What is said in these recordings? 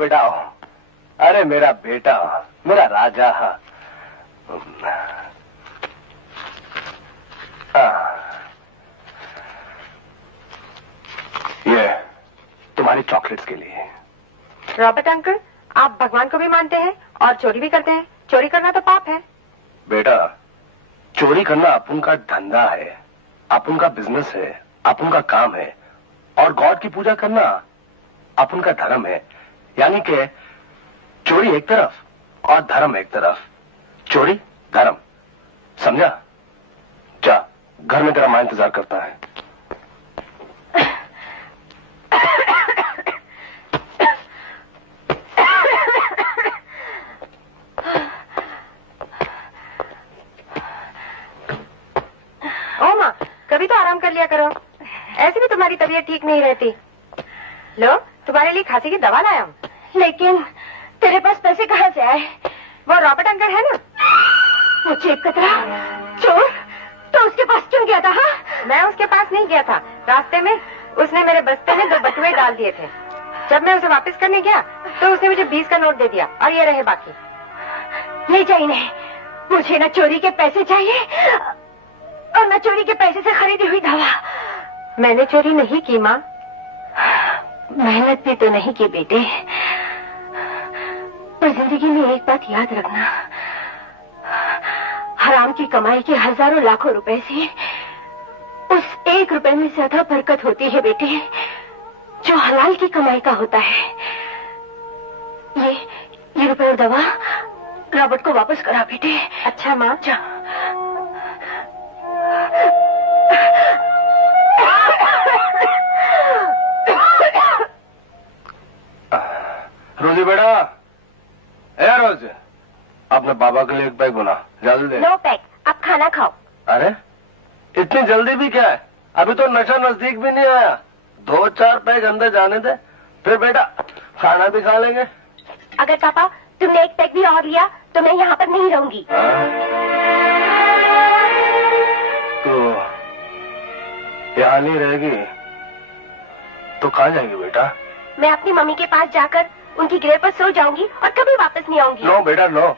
बेटा आओ। अरे मेरा बेटा, मेरा राजा। ये तुम्हारी चॉकलेट्स के लिए। रॉबर्ट अंकल, आप भगवान को भी मानते हैं और चोरी भी करते हैं। चोरी करना तो पाप है। बेटा, चोरी करना अपन का धंधा है, अपन का बिजनेस है, अपन का काम है। और गॉड की पूजा करना अपन का धर्म है। यानी कि चोरी एक तरफ और धर्म एक तरफ। चोरी धर्म, समझा? जा, घर में तेरा मां इंतजार करता है। ओ माँ, कभी तो आराम कर लिया करो। ऐसे भी तुम्हारी तबीयत ठीक नहीं रहती। लो, तुम्हारे लिए खांसी की दवा लाया हूँ। लेकिन तेरे पास पैसे कहाँ से आए? वो रॉबर्ट अंकल है ना, वो जेब कतरा चोर, तो उसके पास क्यों गया था? हाँ, मैं उसके पास नहीं गया था। रास्ते में उसने मेरे बस्ते में 2 बटुए डाल दिए थे। जब मैं उसे वापस करने गया तो उसने मुझे 20 का नोट दे दिया और ये रहे बाकी। नहीं चाहिए, नहीं, मुझे ना चोरी के पैसे चाहिए और न चोरी के पैसे से खरीदी हुई दवा। मैंने चोरी नहीं की माँ। मेहनत भी तो नहीं की बेटे, पर जिंदगी में एक बात याद रखना, हराम की कमाई के हजारों लाखों रुपए से उस 1 रुपए में ज्यादा बरकत होती है बेटे, जो हलाल की कमाई का होता है। ये रुपए और दवा रॉबर्ट को वापस करा बेटे। अच्छा माँ। जा। रोजी बेटा, ए रोज, अपने बाबा के लिए एक पैक बना, जल्दी दे। नो पैक, अब खाना खाओ। अरे इतनी जल्दी भी क्या है? अभी तो नशा नजदीक भी नहीं आया। 2-4 पैक अंदर जाने दे, फिर बेटा खाना भी खा लेंगे। अगर पापा तुमने एक पैक भी और लिया तो मैं यहाँ पर नहीं रहूंगी। तो यहाँ नहीं रहेगी तो कहाँ जाएगी बेटा? मैं अपनी मम्मी के पास जाकर उनकी ग्रेव पर सो जाऊंगी और कभी वापस नहीं आऊंगी। नो बेटा नो,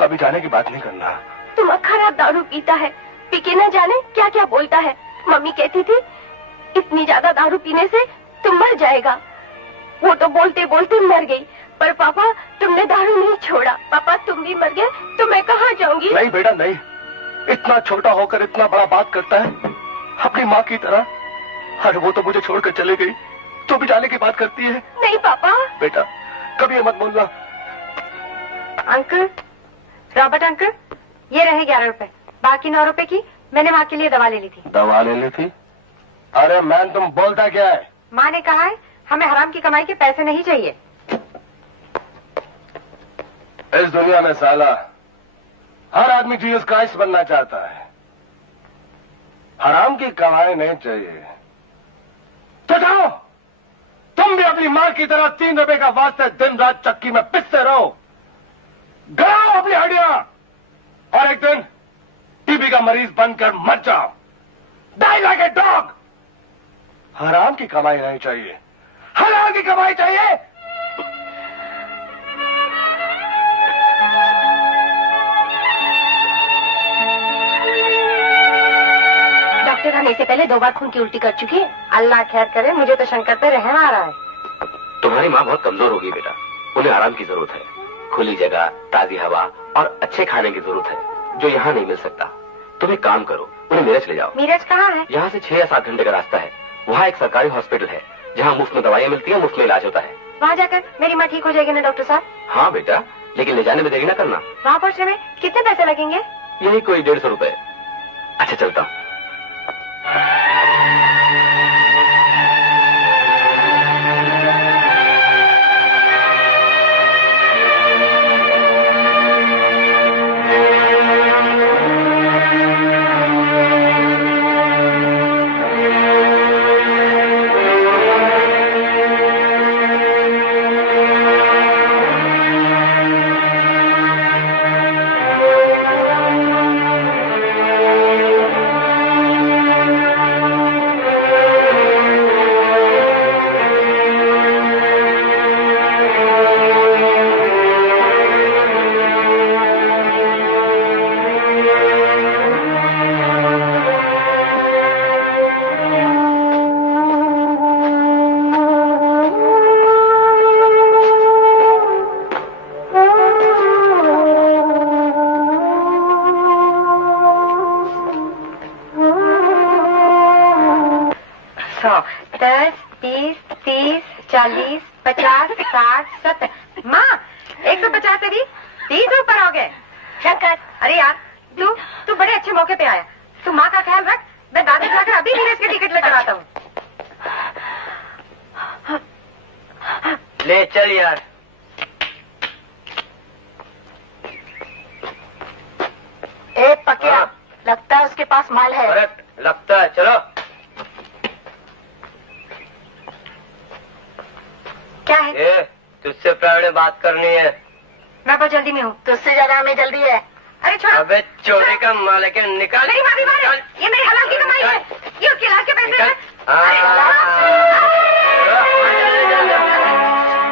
कभी जाने की बात नहीं करना। तुम खराब दारू पीता है, पी के न जाने क्या क्या बोलता है। मम्मी कहती थी इतनी ज्यादा दारू पीने से तुम मर जाएगा। वो तो बोलते बोलते मर गई, पर पापा तुमने दारू नहीं छोड़ा। पापा तुम भी मर गए तो मैं कहाँ जाऊंगी? नहीं बेटा नहीं, इतना छोटा होकर इतना बड़ा बात करता है अपनी माँ की तरह। अरे वो तो मुझे छोड़कर चले गई, तो भी जाने की बात करती है। नहीं पापा। बेटा कभी ये मत बोलना। अंकल, रॉबर्ट अंकल, ये रहे 11 रुपए। बाकी 9 रुपए की मैंने माँ के लिए दवा ले ली थी। दवा ले ली थी? अरे मैन तुम बोलता क्या है? माँ ने कहा है हमें हराम की कमाई के पैसे नहीं चाहिए। इस दुनिया में साला हर आदमी जीसस क्राइस्ट बनना चाहता है। हराम की कमाई नहीं चाहिए तो जाओ, तुम भी अपनी मां की तरह 3 रुपए का वास्ते दिन रात चक्की में पिसते रहो। गलाओ अपनी हड्डियां और एक दिन टीबी का मरीज बनकर मर जाओ। Die like a dog. हराम की कमाई नहीं चाहिए, हलाल की कमाई चाहिए। डॉक्टर आने से पहले 2 बार खून की उल्टी कर चुकी है। अल्लाह खैर करे, मुझे तो शंकर पे रहम आ रहा है। तुम्हारी माँ बहुत कमजोर होगी बेटा, उन्हें आराम की जरूरत है। खुली जगह, ताजी हवा और अच्छे खाने की जरूरत है, जो यहाँ नहीं मिल सकता। तुम एक काम करो, उन्हें मीरज ले जाओ। मीरज कहाँ है? यहाँ से 6 या 7 घंटे का रास्ता है। वहाँ एक सरकारी हॉस्पिटल है जहाँ मुफ्त में दवाइयाँ मिलती है, मुफ्त में इलाज होता है। वहाँ जाकर मेरी माँ ठीक हो जाएगी ना डॉक्टर साहब? हाँ बेटा, लेकिन ले जाने में देरी ना करना। वहाँ पहुँचने में कितने पैसे लगेंगे? यही कोई 150 रुपए। अच्छा चलता हूँ। 40, 50, 60, 70। माँ 150 से भी 30 ऊपर हो गए। शंकर, अरे यार तू बड़े अच्छे मौके पे आया। तू माँ का ख्याल रख, मैं दादी जाकर अभी नीरज की टिकट लेकर आता हूँ। ले चल यार। ए पकिया, लगता है उसके पास माल है। अरे लगता है, चलो। क्या है? ए, तुझसे प्राण बात करनी है। मैं बहुत जल्दी में हूँ। तुझसे ज्यादा हमें जल्दी है। अरे छोड़ो। अबे चोरी का माल है, निकाल। मेरी माँ बीमार है, ये मेरी हलाल की कमाई है, ये उसके इलाज के पैसे हैं।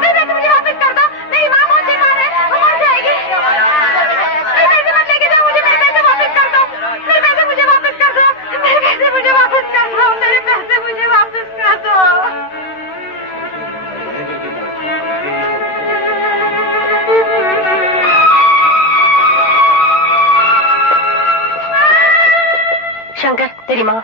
मेरे पैसे मुझे वापस कर दो। मेरी माँ बहुत बीमार है, वो मर जाएगी। मेरे पैसे मत लेके जाओ, मुझे मेरे पैसे वापस कर दो। मेरे पैसे मुझे वापस कर दो। मेरे पैसे मुझे वापस कर दो। मेरे पैसे मुझे वापस कर दो। शंकर, तेरी माँ।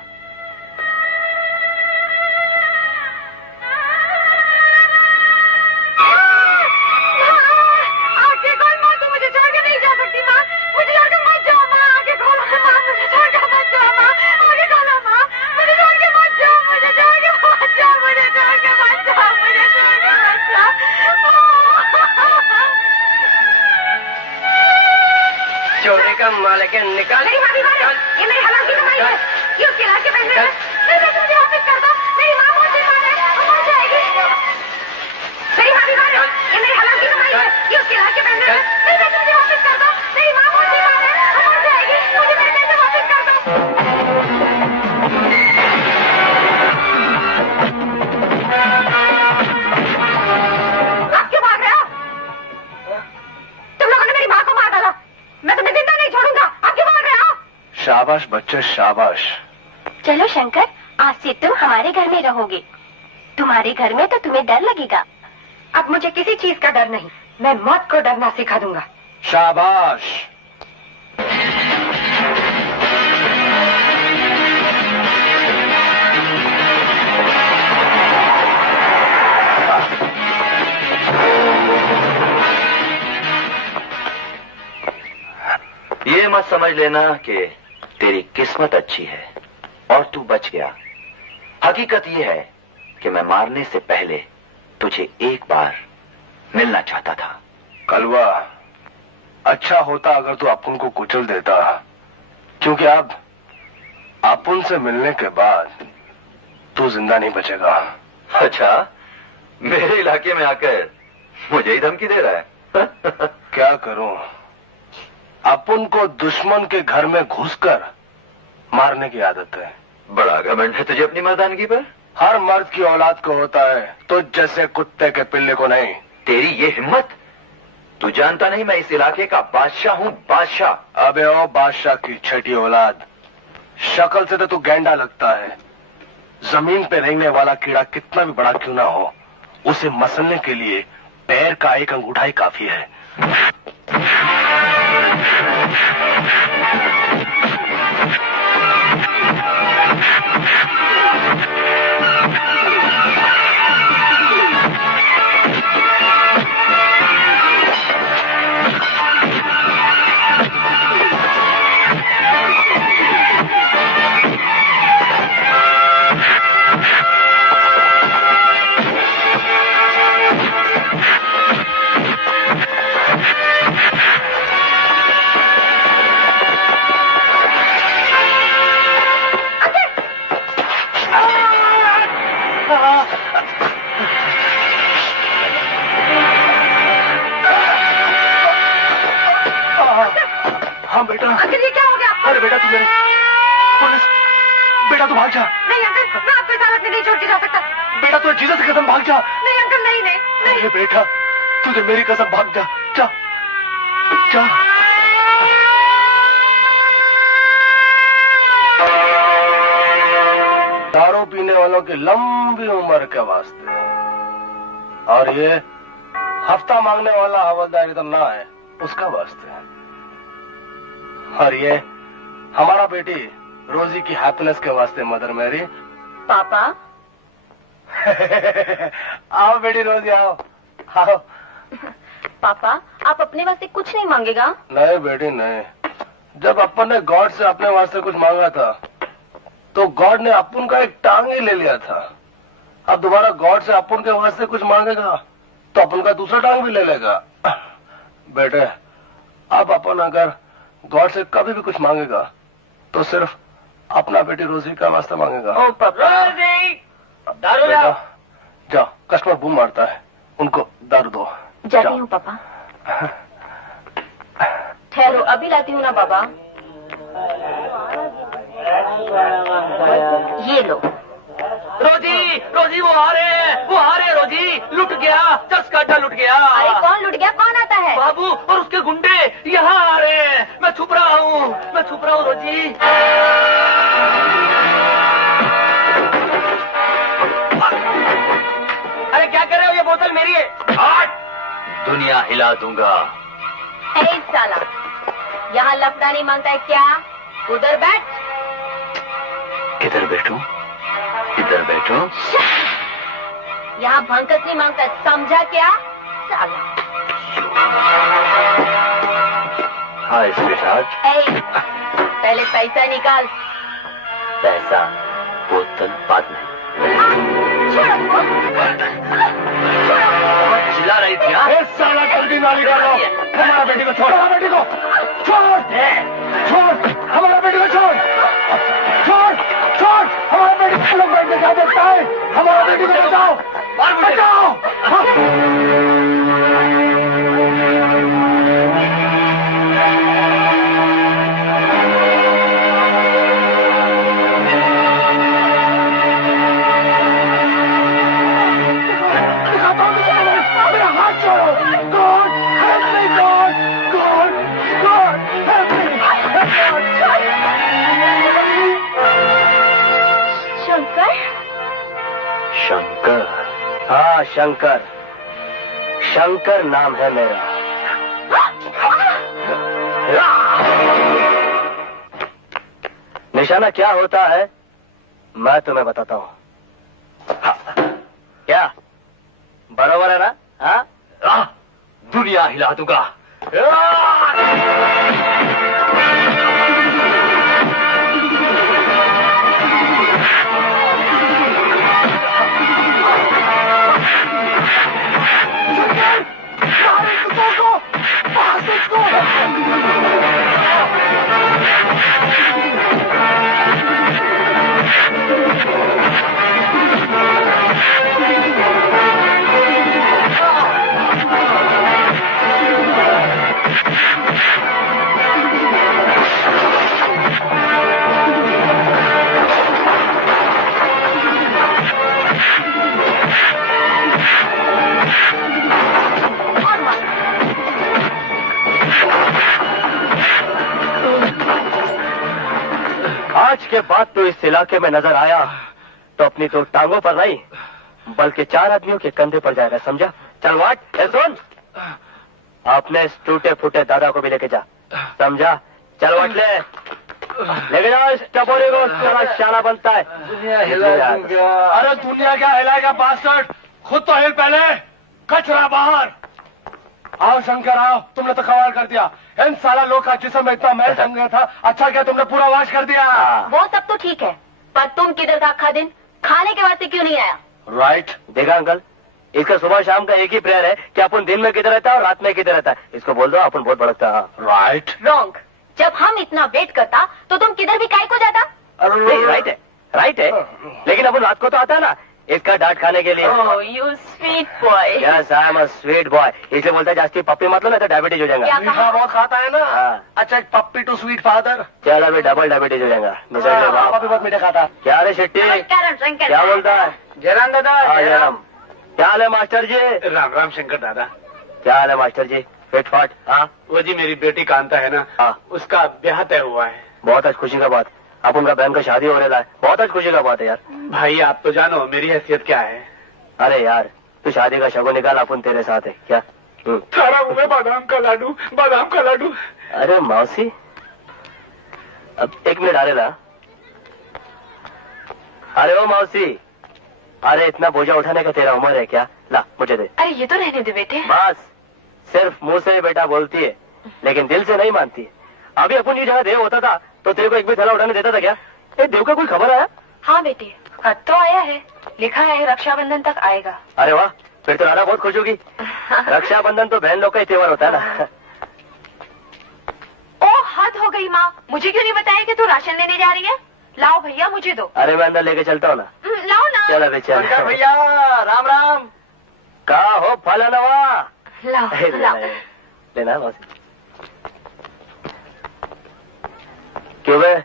आगे खोल माँ, तू मुझे छोड़ के नहीं जा सकती माँ। मुझे छोड़ के मत जाओ माँ। आगे खोलो माँ, मुझे छोड़ के मत जाओ माँ। आगे खोलो माँ, मुझे छोड़ के मत जाओ। मुझे छोड़ के मत जाओ। मुझे छोड़ के मत जाओ। मुझे छोड़ के मत जाओ। चोरी का माल है, निकाल। मेरी माँ बीमार है, ये मेरी हलाल की कमाई है, ये उसके इलाज के पैसे हैं। मेरे पैसे मुझे वापस कर दो। मेरी माँ बहुत बीमार है, वो मर जाएगी। मेरी माँ बीमार है, ये मेरी हलाल की कमाई है, ये उसके इलाज के पैसे हैं। मेरे पैसे मुझे वापस कर दो। मेरी माँ बहुत बीमार है, वो मर जाएगी। मुझे मेरे पैसे वापस कर दो। आप क्यों भाग रहे हो? तुम लोगों ने मेरी माँ को मार डाला। मैं तुम्हें जिंदा नहीं छोड़ूंगा। आप क्यों भाग रहे हो? शाबाश बच्चे, शाबाश। चलो शंकर, आज से तुम हमारे घर में रहोगे। तुम्हारे घर में तो तुम्हें डर लगेगा। अब मुझे किसी चीज का डर नहीं। मैं मौत को डरना सिखा दूंगा। शाबाश। ये मत समझ लेना कि तेरी किस्मत अच्छी है और तू बच गया। हकीकत ये है कि मैं मारने से पहले तुझे एक बार मिलना चाहता था। कलवा, अच्छा होता अगर तू अपुन को कुचल देता, क्योंकि अब अपुन से मिलने के बाद तू जिंदा नहीं बचेगा। अच्छा, मेरे इलाके में आकर मुझे ही धमकी दे रहा है। क्या करूं, अपुन को दुश्मन के घर में घुसकर मारने की आदत है। बड़ा घमंड है तुझे अपनी मर्दानगी पर। हर मर्द की औलाद को होता है, तुझ जैसे कुत्ते के पिल्ले को नहीं। तेरी ये हिम्मत, तू जानता नहीं मैं इस इलाके का बादशाह हूँ, बादशाह। अबे ओ बादशाह की छठी औलाद, शक्ल से तो तू गैंडा लगता है। जमीन पे रेंगने वाला कीड़ा कितना भी बड़ा क्यों ना हो, उसे मसलने के लिए पैर का एक अंगूठा ही काफी है। हाँ बेटा। अंकल ये क्या हो गया? अरे बेटा तू मेरे पुलिस, बेटा तू भाग जा। नहीं अंकल, मैं आपको इस हालत में नहीं छोड़ के जा सकता। बेटा तू जीसस की कसम भाग जा। नहीं अंकल, नहीं नहीं नहीं। अरे बेटा तुझे मेरी कसम भाग जा, जा जा। दारू पीने वालों की लंबी उम्र के वास्ते, और ये हफ्ता मांगने वाला हवलदार इधर ना है उसका वास्ते, और ये हमारा बेटी रोजी की हैप्पीनेस के वास्ते। Mother Mary. पापा। आओ बेटी रोजी आओ आओ। पापा आप अपने वास्ते कुछ नहीं मांगेगा? नहीं बेटी नहीं, जब अपन ने गॉड से अपने वास्ते कुछ मांगा था तो गॉड ने अपन का एक टांग ही ले लिया था। अब दोबारा गॉड से अपन के वास्ते कुछ मांगेगा तो अपन का दूसरा टांग भी ले लेगा। बेटे अब अपन अगर गॉड से कभी भी कुछ मांगेगा तो सिर्फ अपना बेटी रोजी का वास्ता मांगेगा। ओ पापा दारू बेटा, लाओ। जाओ, कस्टमर बूम मारता है, उनको दारू दो। जाती जाओ। हूँ पापा। ठहरो अभी लाती हूँ ना बाबा। ये लो। रोजी रोजी वो आ रहे रोजी, लुट गया, चस्काटा लुट गया। अरे कौन लुट गया? कौन आता है? बाबू और उसके गुंडे यहाँ आ रहे हैं। मैं छुप रहा हूँ रोजी। अरे क्या कर रहे हो, ये बोतल मेरी है। दुनिया हिला दूंगा। ए साला, यहाँ लफड़ा नहीं मांगता है क्या? उधर बैठ। इधर बैठूं? इधर बैठूं? यहाँ भंकस नहीं मांगता, समझा क्या? साला। हाय स्वीटहार्ट। ए, पहले पैसा निकाल। पैसा बोतल बाद में। चिल्ला रही थी हाँ? ए साला जल्दी नाली डालो, हमारा बेटी को छोड़, हमारा बेटी को छोड़, छोड़, हमारा बेटी को छोड़, छोड़, छोड़, हमारा बेटी को लोग बैठने क्या देखता है, हमारा बेटी को बचाओ, बचाओ। मेरा हाथ छोड़ो, God help me, God, God, God help me. Shankar? Shankar? हाँ शंकर, शंकर नाम है मेरा। निशाना क्या होता है मैं तुम्हें बताता हूँ। क्या बराबर है ना? हाँ दुनिया हिला दूंगा। आज के बाद तो इस इलाके में नजर आया तो अपनी तो टांगों पर नहीं बल्कि 4 आदमियों के कंधे पर जाएगा, समझा? चल वाट सुन, अपने इस टूटे फूटे दादा को भी लेके जा, समझा? चल वाट लेके जाओ इस टपोरे को, सारा शाना बनता है। दुनिया हिला दूंगा। अरे दुनिया क्या हिलाएगा बास्टर्ड, खुद तो हिल पहले, कचरा बाहर। आओ शंकर आओ, तुमने तो कमाल कर दिया। इन साला लोग का जिस्म में इतना मैल जम गया था, अच्छा क्या तुमने पूरा वाश कर दिया। वो सब तो ठीक है, पर तुम किधर था आखा दिन? खाने के वास्ते क्यों नहीं आया? राइट। देखा अंकल, इसका सुबह शाम का एक ही प्रेयर है कि अपन दिन में किधर रहता है और रात में किधर रहता है। इसको बोल दो अपन बहुत भड़कता है। राइट। रॉन्ग। जब हम इतना वेट करता तो तुम किधर भी काहे को जाता? नहीं राइट है, राइट है, लेकिन अपन रात को तो आता है ना इसका डांट खाने के लिए। You sweet boy. Yes I am a sweet boy, इसलिए बोलता है जास्ती पप्पी मत लो नहीं तो डायबिटीज हो जाएगा। क्या मीठा बहुत खाता है ना। हाँ। अच्छा एक पप्पी टू स्वीट फादर। चल अभी डबल डायबिटीज हो जाएगा। पापा भी बहुत मीठा खाता। क्या रे शेट्टी, नमस्कार शंकर। क्या बोलता है? जयराम दादा। हाँ, जयराम। क्या हाल है मास्टर जी? राम राम शंकर दादा। क्या हाल है मास्टर जी? फिट फाट? हाँ वो जी मेरी बेटी कांता है ना, हाँ। उसका ब्याह तय हुआ है। बहुत आज खुशी का बात, अब उनका बहन का शादी हो रहा है, बहुत आज खुशी का बात है यार। भाई आप तो जानो मेरी हैसियत क्या है। अरे यार तू शादी का शगुन निकाल, अपन तेरे साथ है क्या? थारा हुए बादाम का लाडू, बादाम का लाडू। अरे मौसी अब 1 मिनट आ रहा। अरे ओ मौसी, अरे इतना बोझा उठाने का तेरा उम्र है क्या? ला मुझे दे। अरे ये तो रहने दे बेटे। बस सिर्फ मुंह से बेटा बोलती है लेकिन दिल से नहीं मानती है। अभी अपन ये जगह देव होता था तो तेरे को एक भी थैला उठाने देता था क्या? ए देव का कोई खबर आया? हाँ बेटे, खत तो आया है, लिखा है रक्षाबंधन तक आएगा। अरे वाह, फिर तो राधा बहुत खुश होगी। रक्षाबंधन तो बहन लोग का ही त्योहार होता है ना। ओ हद हो गई माँ, मुझे क्यों नहीं बताया कि तू राशन लेने जा रही है? लाओ भैया मुझे दो। अरे मैं अंदर लेके चलता हूँ ना। लाओ ना। चलो बेचारा। भैया राम राम। का हो फला नवा? लाओ लाओ। लेना मौसी। क्यों बे,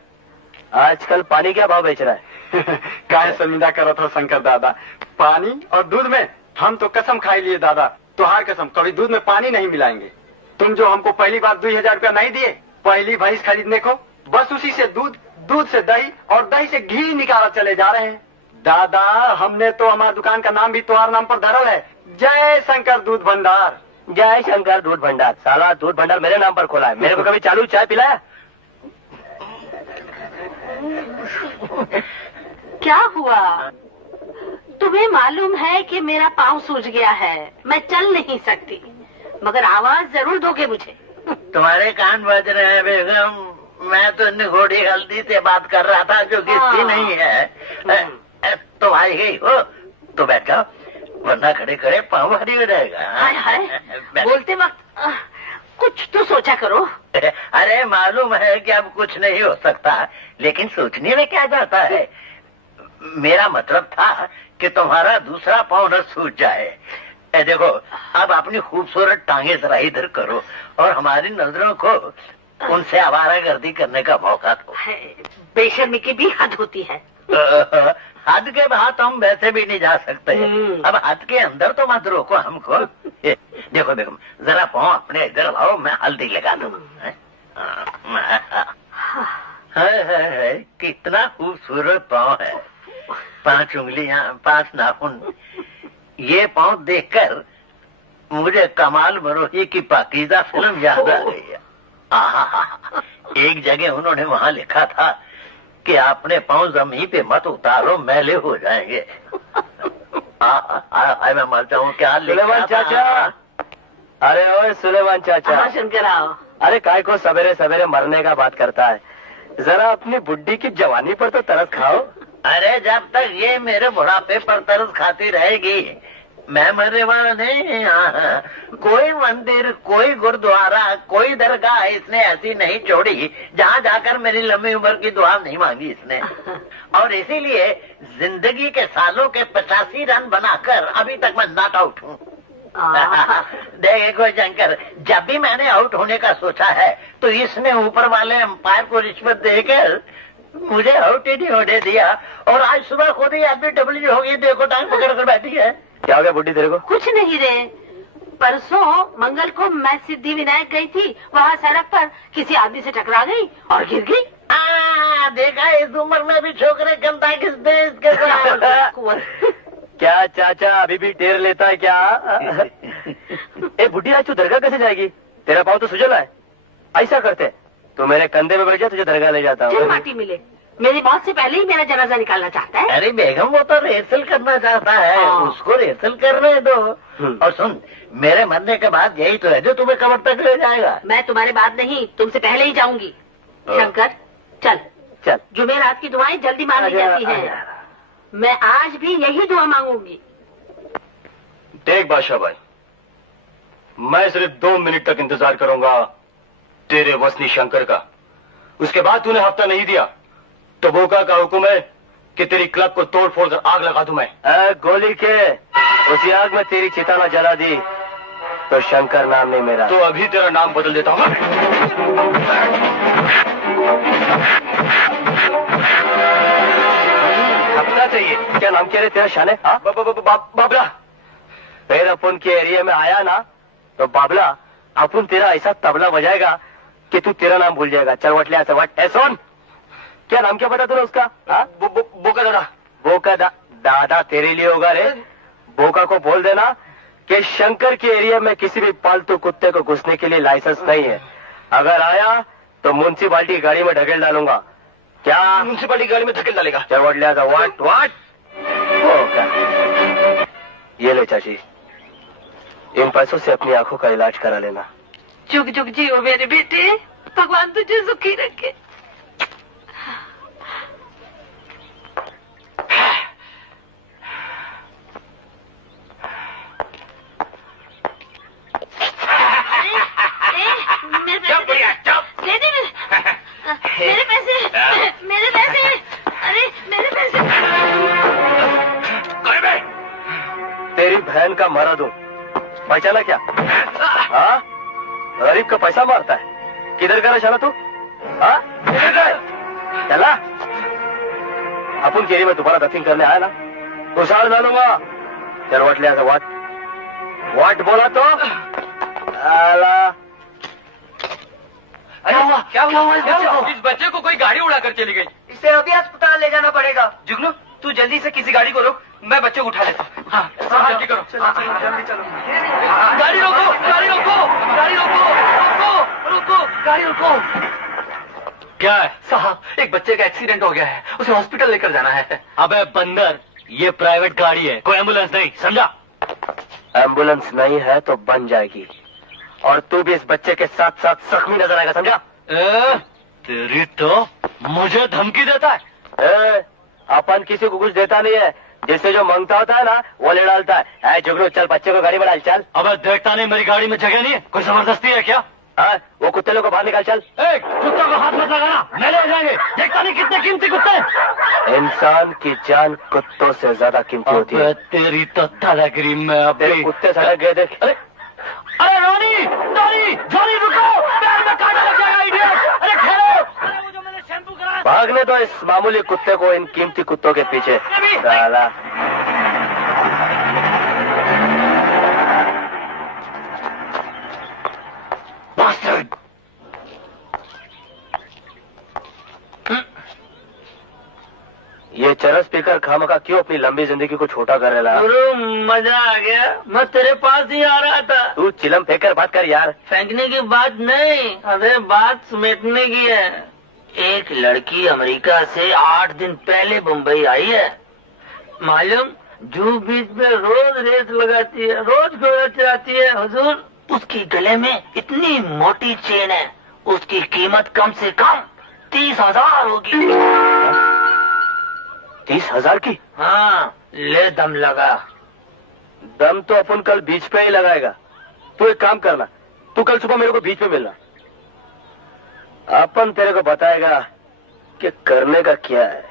आजकल पानी क्या भाव बेच रहा है? काय शर्मिंदा करो तो शंकर दादा, पानी और दूध में हम तो कसम खाई लिए दादा, तुहार कसम कभी दूध में पानी नहीं मिलाएंगे। तुम जो हमको पहली बार 2000 रुपया नहीं दिए पहली भैंस खरीदने को, बस उसी से दूध, दूध से दही और दही से घी निकाल चले जा रहे हैं। दादा हमने तो हमारी दुकान का नाम भी तुम्हारे नाम पर धरल है, जय शंकर दूध भंडार। जय शंकर दूध भंडार। साला दूध भंडार मेरे नाम पर खोला है, मेरे को कभी चालू चाय पिलाया? क्या हुआ? तुम्हें मालूम है कि मेरा पाँव सूज गया है, मैं चल नहीं सकती, मगर आवाज जरूर दोगे मुझे। तुम्हारे कान बज रहे हैं बेगम, मैं तो निगोड़ी हल्दी से बात कर रहा था जो गिरती नहीं है। तो आई गई हो तो बैठ जाओ, वरना खड़े खड़े पाँव भारी हो जाएगा। हाय हाय, बोलते वक्त कुछ तो सोचा करो। अरे मालूम है कि अब कुछ नहीं हो सकता, लेकिन सोचने में क्या जाता है। मेरा मतलब था कि तुम्हारा दूसरा पाँव न सूझ जाए। देखो अब अपनी खूबसूरत टांगे जरा इधर करो और हमारी नजरों को उनसे आवारागर्दी करने का मौका दो। बेशर्मी की भी हद होती है। हद के बाहर हम वैसे भी नहीं जा सकते, अब हद के अंदर तो मत रोको हमको। देखो देखो जरा पाँव अपने इधर लाओ, मैं हल्दी लगा दूं। है कितना खूबसूरत पाँव है, 5 उंगलियां, 5 नाखून। ये पाँव देखकर मुझे कमाल मरोही की पाकीज़ा फिल्म याद आ गई है। एक जगह उन्होंने वहाँ लिखा था कि आपने पाँव जमीन पे मत उतारो, मैले हो जाएंगे। मैं मर जाऊँ क्या? सुलेमान चाचा, अरे ओए सुलेमान चाचा। शंकर आओ। अरे काय को सवेरे सवेरे मरने का बात करता है, जरा अपनी बुड्ढी की जवानी पर तो तरस खाओ। अरे जब तक ये मेरे बुढ़ापे पर तरस खाती रहेगी मैं मरने वाला नहीं। कोई मंदिर, कोई गुरुद्वारा, कोई दरगाह इसने ऐसी नहीं छोड़ी जहाँ जाकर मेरी लंबी उम्र की दुआ नहीं मांगी इसने। और इसीलिए जिंदगी के सालों के 85 रन बनाकर अभी तक मैं नॉट आउट हूँ। देखो शंकर, जब भी मैंने आउट होने का सोचा है तो इसने ऊपर वाले अंपायर को रिश्वत देकर मुझे आउट ही नहीं होने दिया। और आज सुबह खुद ही LBW हो गई, देखो टाइम पकड़ कर बैठी है। क्या हो गया बुड्ढी तेरे को? कुछ नहीं रे, परसों मंगल को मैं सिद्धि विनायक गई थी, वहाँ सड़क पर किसी आदमी से टकरा गई और गिर गई। देखा इस उम्र में भी छोकरे गंदा किस देश के साथ। क्या चाचा अभी भी टेर लेता है क्या? ए बुड्ढी, आज तू दरगाह कैसे जाएगी? तेरा पाँव तो सुजला है। ऐसा करते तो मेरे कंधे में बैठ जा, तुझे दरगाह ले जाता हूँ। माटी मिले, मेरी मौत से पहले ही मेरा जनाजा निकालना चाहता है। अरे बेगम वो तो रेसल करना चाहता है, उसको रेसल करने दो। और सुन, मेरे मरने के बाद यही तो है जो तुम्हें कब्र तक ले जाएगा। मैं तुम्हारे बाद नहीं, तुमसे पहले ही जाऊंगी। शंकर चल चल, जुमेरात की दुआएं जल्दी मांगी जाती हैं। मैं आज भी यही दुआ मांगूंगी। देख बादशाह भाई, मैं सिर्फ 2 मिनट तक इंतजार करूंगा तेरे वसनी शंकर का। उसके बाद तूने हफ्ता नहीं दिया तो बोका का हुक्म है कि तेरी क्लब को तोड़ फोड़ कर आग लगा दूं मैं। गोली के उसी आग में तेरी चिता न जला दी तो शंकर नाम नहीं मेरा। तो अभी तेरा नाम बदल देता हूँ। हफ्ता चाहिए? क्या नाम क्या रे तेरा शाने? हाँ बाबला। फिर अपन के एरिया में आया ना तो बाबला अपन तेरा ऐसा तबला बजाएगा कि तू तेरा नाम भूल जाएगा। चल वट ले ऐसा वट। ए सुन, क्या नाम क्या बता तूने उसका? बोका दादा। बोका दादा तेरे लिए होगा रे। बोका को बोल देना कि शंकर के एरिया में किसी भी पालतू कुत्ते को घुसने के लिए लाइसेंस नहीं है। अगर आया तो म्युनिसिपालिटी गाड़ी में ढकेल डालूंगा। क्या? म्युनिसिपालिटी गाड़ी में धकेल डालेगा? चल वट ले ऐसा वट वट। बोका, ये ले चाची, इन पैसों से अपनी आंखों का इलाज करा लेना। जुग जुग जियो मेरे बेटे, भगवान तुझे सुखी रखे। मेरे पैसे, मेरे पैसे, अरे मेरे पैसे। तेरी बहन का मर्द हूँ, पहचाना क्या? हाँ, गरीब का पैसा मारता है। किधर कर चला तू? हाँ, चला। अपन केरी में दोबारा दफिंग करने आया ना, उछाल डालूंगा। चल वाट ले, वाट बोला तो आला। क्या हुआ? इस बच्चे को कोई गाड़ी उड़ाकर चली गई। इसे अभी अस्पताल ले जाना पड़ेगा। जुगनू, तू जल्दी से किसी गाड़ी को रोक, मैं बच्चे को उठा लेता हूँ। हाँ, जल्दी करो। जल्दी चलो। गाड़ी रोको, गाड़ी रोको, गाड़ी रोको, रोको, रोको, गाड़ी रोको। क्या है साहब, एक बच्चे का एक्सीडेंट हो गया है, उसे हॉस्पिटल लेकर जाना है। अबे बंदर, ये प्राइवेट गाड़ी है, कोई एम्बुलेंस नहीं, समझा? एम्बुलेंस नहीं है तो बन जाएगी, और तू भी इस बच्चे के साथ साथ जख्मी नजर आएगा, समझा? तेरी तो मुझे धमकी देता है। अपन किसी को कुछ देता नहीं है, जिससे जो मांगता होता है ना वो ले डालता है। जुगनू, चल बच्चे को गाड़ी में डाल, चल। अबे देखता नहीं मेरी गाड़ी में जगह नहीं है, कोई जबरदस्ती है क्या? हाँ, वो कुत्ते लोग को बाहर निकाल, चल। कुत्ते को हाथ मत लगाना, मैं ले जाएंगे। देखता नहीं कितने कीमती कुत्ते। इंसान की जान कुत्तों से ज्यादा कीमती होती है। तेरी तो तलगरी में तेरे कुत्ते सड़क गए, देख। अरे रोनी, जॉनी रुको, पैर में कांटा लग जाएगा इडियट। अरे ठहरो, अरे वो जो मैंने शैम्पू कराया। भागने दो इस मामूली कुत्ते को इन कीमती कुत्तों के पीछे। साला बास्टर्ड। ये चरस पीकर खामखा क्यों अपनी लंबी जिंदगी को छोटा कर रहा? मजा आ गया, मैं तेरे पास ही आ रहा था। तू चिलम फेंकर बात कर यार। फेंकने की बात नहीं, अरे बात समेटने की है। एक लड़की अमेरिका से 8 दिन पहले मुंबई आई है, मालूम? जू बीच में रोज रेस लगाती है, रोज घोड़ा चलाती है। हुजूर, उसकी गले में इतनी मोटी चेन है, उसकी कीमत कम से कम 30,000 होगी। 30,000 की? हाँ, ले दम लगा। दम तो अपन कल बीच पे ही लगाएगा। तू एक काम करना, तू कल सुबह मेरे को बीच में मिलना, अपन तेरे को बताएगा कि करने का क्या है।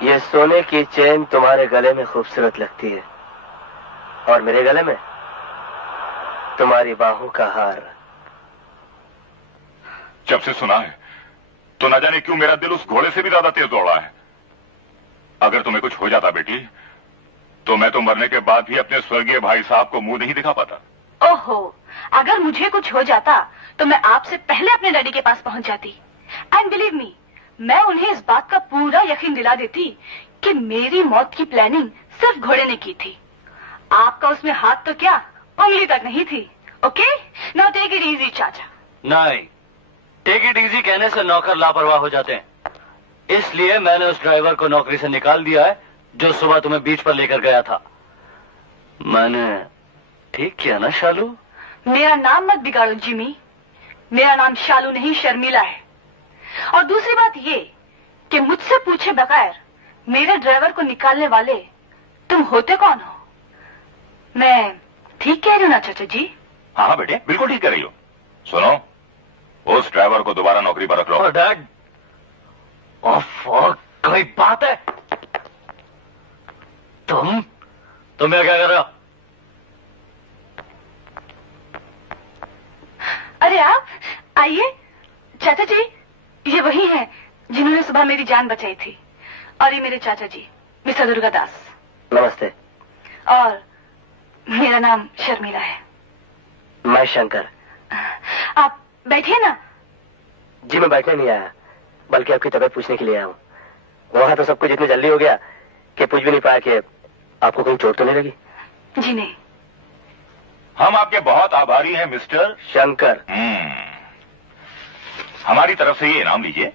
ये सोने की चेन तुम्हारे गले में खूबसूरत लगती है, और मेरे गले में तुम्हारी बाहों का हार। जब से सुना है तो न जाने क्यों मेरा दिल उस घोड़े से भी ज्यादा तेज दौड़ा है। अगर तुम्हें कुछ हो जाता बेटी, तो मैं तो मरने के बाद भी अपने स्वर्गीय भाई साहब को मुंह नहीं दिखा पाता। ओहो, अगर मुझे कुछ हो जाता तो मैं आपसे पहले अपने डैडी के पास पहुंच जाती। एंड बिलीव मी, मैं उन्हें इस बात का पूरा यकीन दिला देती कि मेरी मौत की प्लानिंग सिर्फ घोड़े ने की थी। आपका उसमें हाथ तो क्या, उंगली तक नहीं थी। Okay, now take it easy चाचा। नहीं, टेक इट इजी कहने से नौकर लापरवाह हो जाते हैं। इसलिए मैंने उस ड्राइवर को नौकरी से निकाल दिया है जो सुबह तुम्हें बीच पर लेकर गया था। मैंने ठीक किया ना शालू? मेरा नाम मत बिगाड़ो जिमी, मेरा नाम शालू नहीं शर्मिला है। और दूसरी बात ये कि मुझसे पूछे बगैर मेरे ड्राइवर को निकालने वाले तुम होते कौन हो? मैं ठीक कह रही हूँ ना चाचा जी? हाँ बेटे, बिल्कुल ठीक कह रही हो। सुनो, उस ड्राइवर को दोबारा नौकरी पर रख लो। डैड, कोई बात है? तुम क्या कर रहे हो? अरे आप आइए। चाचा जी, ये वही हैं जिन्होंने सुबह मेरी जान बचाई थी। और ये मेरे चाचा जी मिस्टर दुर्गादास। नमस्ते। और मेरा नाम शर्मिला है। मैं शंकर। आप बैठिए ना। जी मैं बैठने नहीं आया, बल्कि आपकी तबीयत पूछने के लिए आया हूँ। वहां तो सब कुछ इतनी जल्दी हो गया कि पूछ भी नहीं पाया कि आपको कहीं चोट तो नहीं लगी? जी नहीं। हम आपके बहुत आभारी हैं मिस्टर शंकर। हमारी तरफ से ये इनाम लीजिए।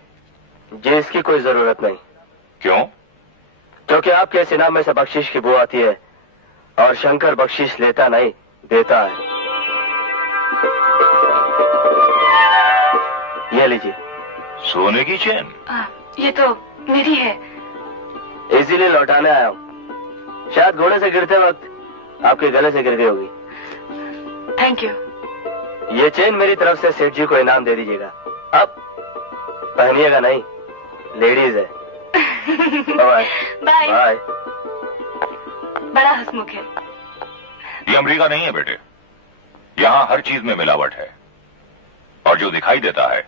जी इसकी कोई जरूरत नहीं। क्यों? क्योंकि आपके इस इनाम में से बख्शीश की बू आती है और शंकर बख्शीश लेता नहीं, देता है। ये लीजिए। सोने की चेन? ये तो मेरी है। इसीलिए लौटाने आया हूँ। शायद घोड़े से गिरते वक्त आपके गले से गिर गई होगी। Thank you. ये चेन मेरी तरफ से सेठ जी को इनाम दे दीजिएगा। अब पहनिएगा नहीं, लेडीज है। Bye bye. बड़ा हंसमुख है। ये अमेरिका नहीं है बेटे, यहाँ हर चीज में मिलावट है और जो दिखाई देता है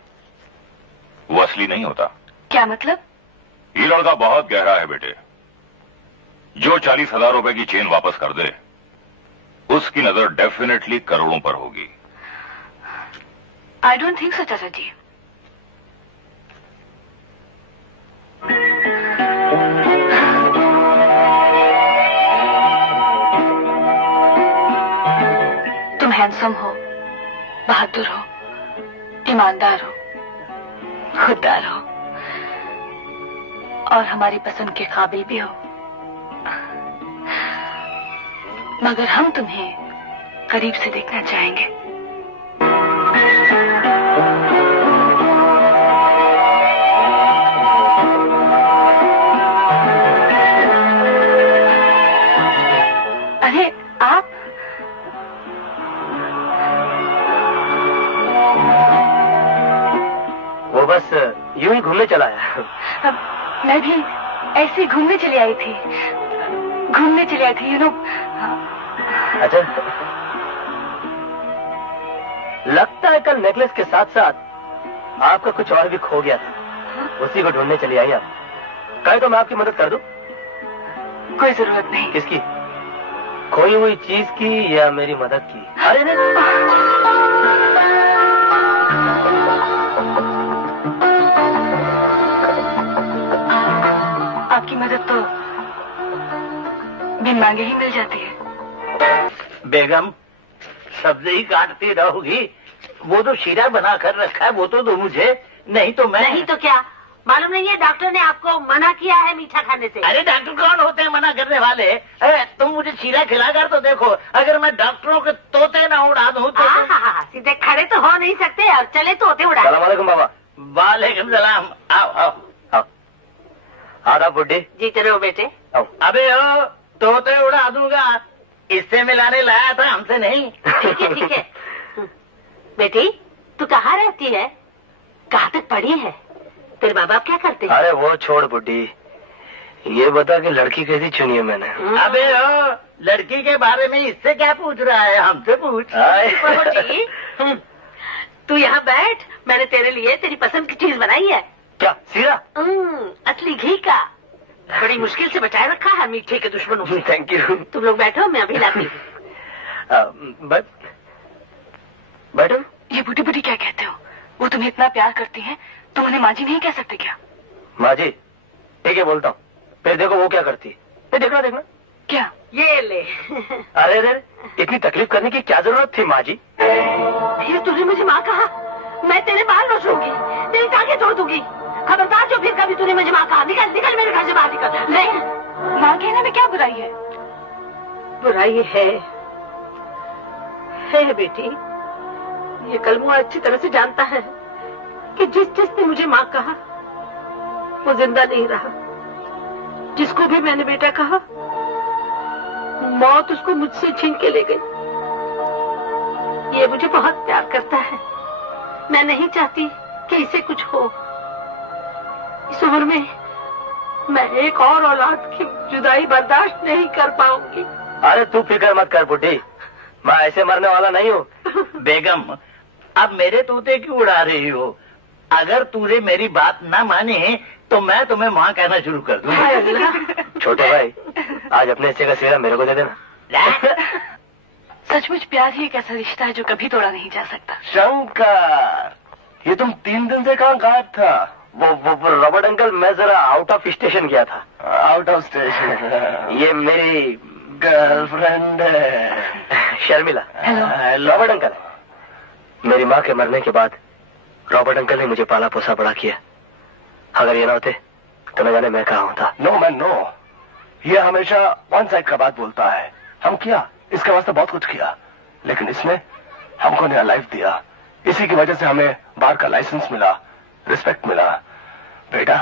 वो असली नहीं होता। क्या मतलब? ये लड़का बहुत गहरा है बेटे। जो 40,000 रुपए की चेन वापस कर दे उसकी नजर डेफिनेटली करोड़ों पर होगी। आई डोंट थिंक सो चाचा जी। तुम हैंडसम हो, बहादुर हो, ईमानदार हो, खुददार हो और हमारी पसंद के काबिल भी हो। मगर हम तुम्हें करीब से देखना चाहेंगे। अरे आप वो बस यूं ही घूमने चला आया। मैं भी ऐसे ही घूमने चली आई थी, यू नो। अच्छा, लगता है कल नेकलेस के साथ साथ आपका कुछ और भी खो गया था, उसी को ढूंढने चली आई आप। कहे तो मैं आपकी मदद कर दूं? कोई जरूरत नहीं। किसकी? खोई हुई चीज की या मेरी मदद की? अरे नहीं। आपकी मदद तो बिन मांगे ही मिल जाती है। बेगम, सब्जी काटती रहोगी? वो तो शीरा बना कर रखा है, वो तो दो मुझे, नहीं तो मैं। नहीं तो क्या? मालूम नहीं है डॉक्टर ने आपको मना किया है मीठा खाने से? अरे डॉक्टर कौन होते हैं मना करने वाले? तुम मुझे शीरा खिलाकर तो देखो, अगर मैं डॉक्टरों के तोते ना उड़ा दूं तो हाँ, सीधे खड़े तो हो नहीं सकते और चले तोते उड़ा। सलाम वालेकुम बाबा। वालेकुम सलाम। आओ आओ आओ। आधा बुड्ढी। जीते रहो बेटे। आओ। अबे ओ, तोते उड़ा दूंगा, इससे मिलाने लाया था, हमसे नहीं। ठीक है ठीक है। बेटी तू कहाँ रहती है? कहाँ तक पढ़ी है? तेरे माँ बाप क्या करते हैं? अरे वो छोड़ बुड्ढी, ये बता कि लड़की कैसी चुनी है मैंने? अबे ओ, लड़की के बारे में इससे क्या पूछ रहा है, हमसे पूछ। जी, तू यहाँ बैठ, मैंने तेरे लिए तेरी पसंद की चीज बनाई है। क्या सीरा? असली घी का, बड़ी मुश्किल से बचाए रखा है मीठे के दुश्मनों से। Thank you. तुम लोग बैठो, मैं अभी लाती हूँ। बैठो। ये बूढ़ी बूढ़ी क्या कहते हो? वो तुम्हें इतना प्यार करती हैं, तुम उन्हें माँ जी नहीं कह सकते क्या? माँ जी ठीक है बोलता हूँ, फिर देखो वो क्या करती है। फिर देखना देखना। क्या? ये ले। अरे अरे इतनी तकलीफ करने की क्या जरूरत थी माँ जी? फिर तूने मुझे माँ कहा, मैं तेरे बाल नोचूंगी, तेरी टांगे तोड़ दूंगी। खबरदार जो फिर कभी तूने मुझे माँ कहा। निकल निकल मेरे घर से बाहर निकल। नहीं, माँ कहने में क्या बुराई है? बुराई है बेटी। ये कलमुआ अच्छी तरह से जानता है कि जिसने मुझे माँ कहा वो जिंदा नहीं रहा। जिसको भी मैंने बेटा कहा मौत उसको मुझसे छीन के ले गई। ये मुझे बहुत प्यार करता है। मैं नहीं चाहती कि इसे कुछ हो। इस उम्र में मैं एक और औलाद की जुदाई बर्दाश्त नहीं कर पाऊंगी। अरे तू फिक्र मत कर बुढ़ी, मैं ऐसे मरने वाला नहीं हूँ। बेगम अब मेरे तोते क्यों उड़ा रही हो? अगर तूने मेरी बात ना माने तो मैं तुम्हें माँ कहना शुरू कर दूंगा। छोटे भाई आज अपने हिस्से का सेरा मेरे को दे देना। सचमुच प्यार ही एक ऐसा रिश्ता है जो कभी तोड़ा नहीं जा सकता। शंकर, ये तुम 3 दिन से कहाँ गायब था? वो रॉबर्ट अंकल, मैं जरा आउट ऑफ स्टेशन गया था। Out of station? ये मेरी गर्लफ्रेंड है शर्मिला। रॉबर्ट अंकल, मेरी माँ के मरने के बाद रॉबर्ट अंकल ने मुझे पाला पोसा बड़ा किया। अगर ये ना होते तो न जाने मैं कहाँ होता। नो मैन नो, ये हमेशा वन साइड का बात बोलता है। हम किया, इसके वास्ते बहुत कुछ किया, लेकिन इसने हमको नया लाइफ दिया। इसी की वजह से हमें बार का लाइसेंस मिला, रिस्पेक्ट मिला। बेटा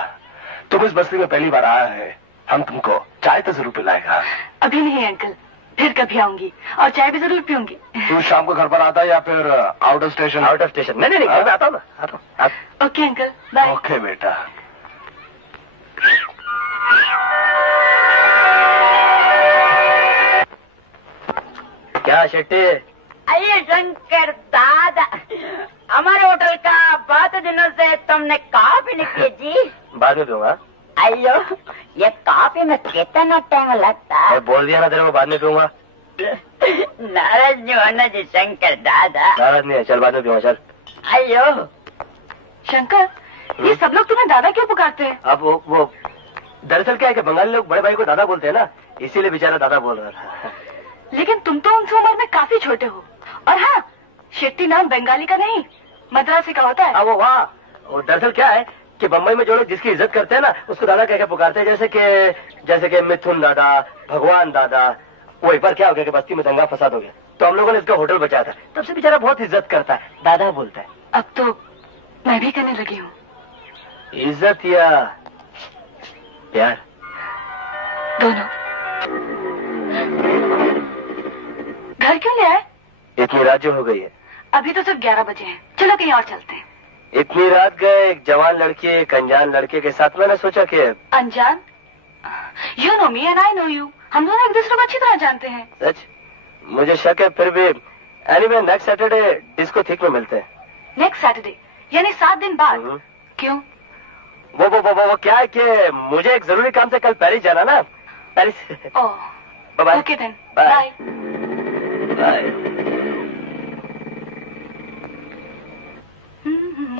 तुम इस बस्ती में पहली बार आया है, हम तुमको चाय तो जरूर पिलाएगा। अभी नहीं अंकल, फिर कभी आऊंगी और चाय भी जरूर पीऊंगी। तू शाम को घर पर आता या फिर out of station? Out of station. नहीं घर पे आता हूँ ना, आता हूँ। Okay uncle, bye. ओके बेटा। क्या शेट्टी? अरे शंकर दादा, हमारे होटल का बहुत दिनों से तुमने कॉफी नहीं पी जी। बाद में पीऊंगा। अयो ये कॉफी में कितना टाइम लगता है? मैं बोल दिया ना तेरे को बाद में पीऊंगा। नाराज नहीं होना जी शंकर दादा। नाराज नहीं है, चल बाद में पीऊंगा चल। अयो शंकर, ये सब लोग तुम्हें दादा क्यों पुकारते हैं? अब वो दरअसल क्या है कि बंगाली लोग बड़े भाई को दादा बोलते हैं ना, इसीलिए बेचारा दादा बोल रहा था। लेकिन तुम तो उनसे उम्र में काफी छोटे हो। और हाँ, शेट्टी नाम बंगाली का नहीं, मद्रासी का होता है। वो वाह, वो दरअसल क्या है कि बम्बई में जो लोग जिसकी इज्जत करते हैं ना उसको दादा कह के पुकारते हैं। जैसे कि मिथुन दादा, भगवान दादा। वो एक बार क्या हो गया कि बस्ती में दंगा फसाद हो गया, तो हम लोगों ने इसका होटल बचाया था। तब से बेचारा बहुत इज्जत करता है, दादा बोलता है। अब तो मैं भी करने लगी हूँ। इज्जत या प्यार? दोनों। घर क्यों ले आए? इतनी रात जो हो गई है। अभी तो सिर्फ 11 बजे हैं, चलो कहीं और चलते हैं। इतनी रात गए एक जवान लड़की एक अनजान लड़के के साथ, मैंने सोचा कि अनजान? You know me and I know you, हम दोनों एक दूसरे को अच्छी तरह जानते हैं। सच? मुझे शक है, फिर भी anyway next Saturday disco thick में मिलते हैं। नेक्स्ट सैटरडे यानी 7 दिन बाद? क्यों? वो क्या है कि मुझे एक जरूरी काम से कल पेरिस जाना ना, Paris. Oh bye. Okay then, bye.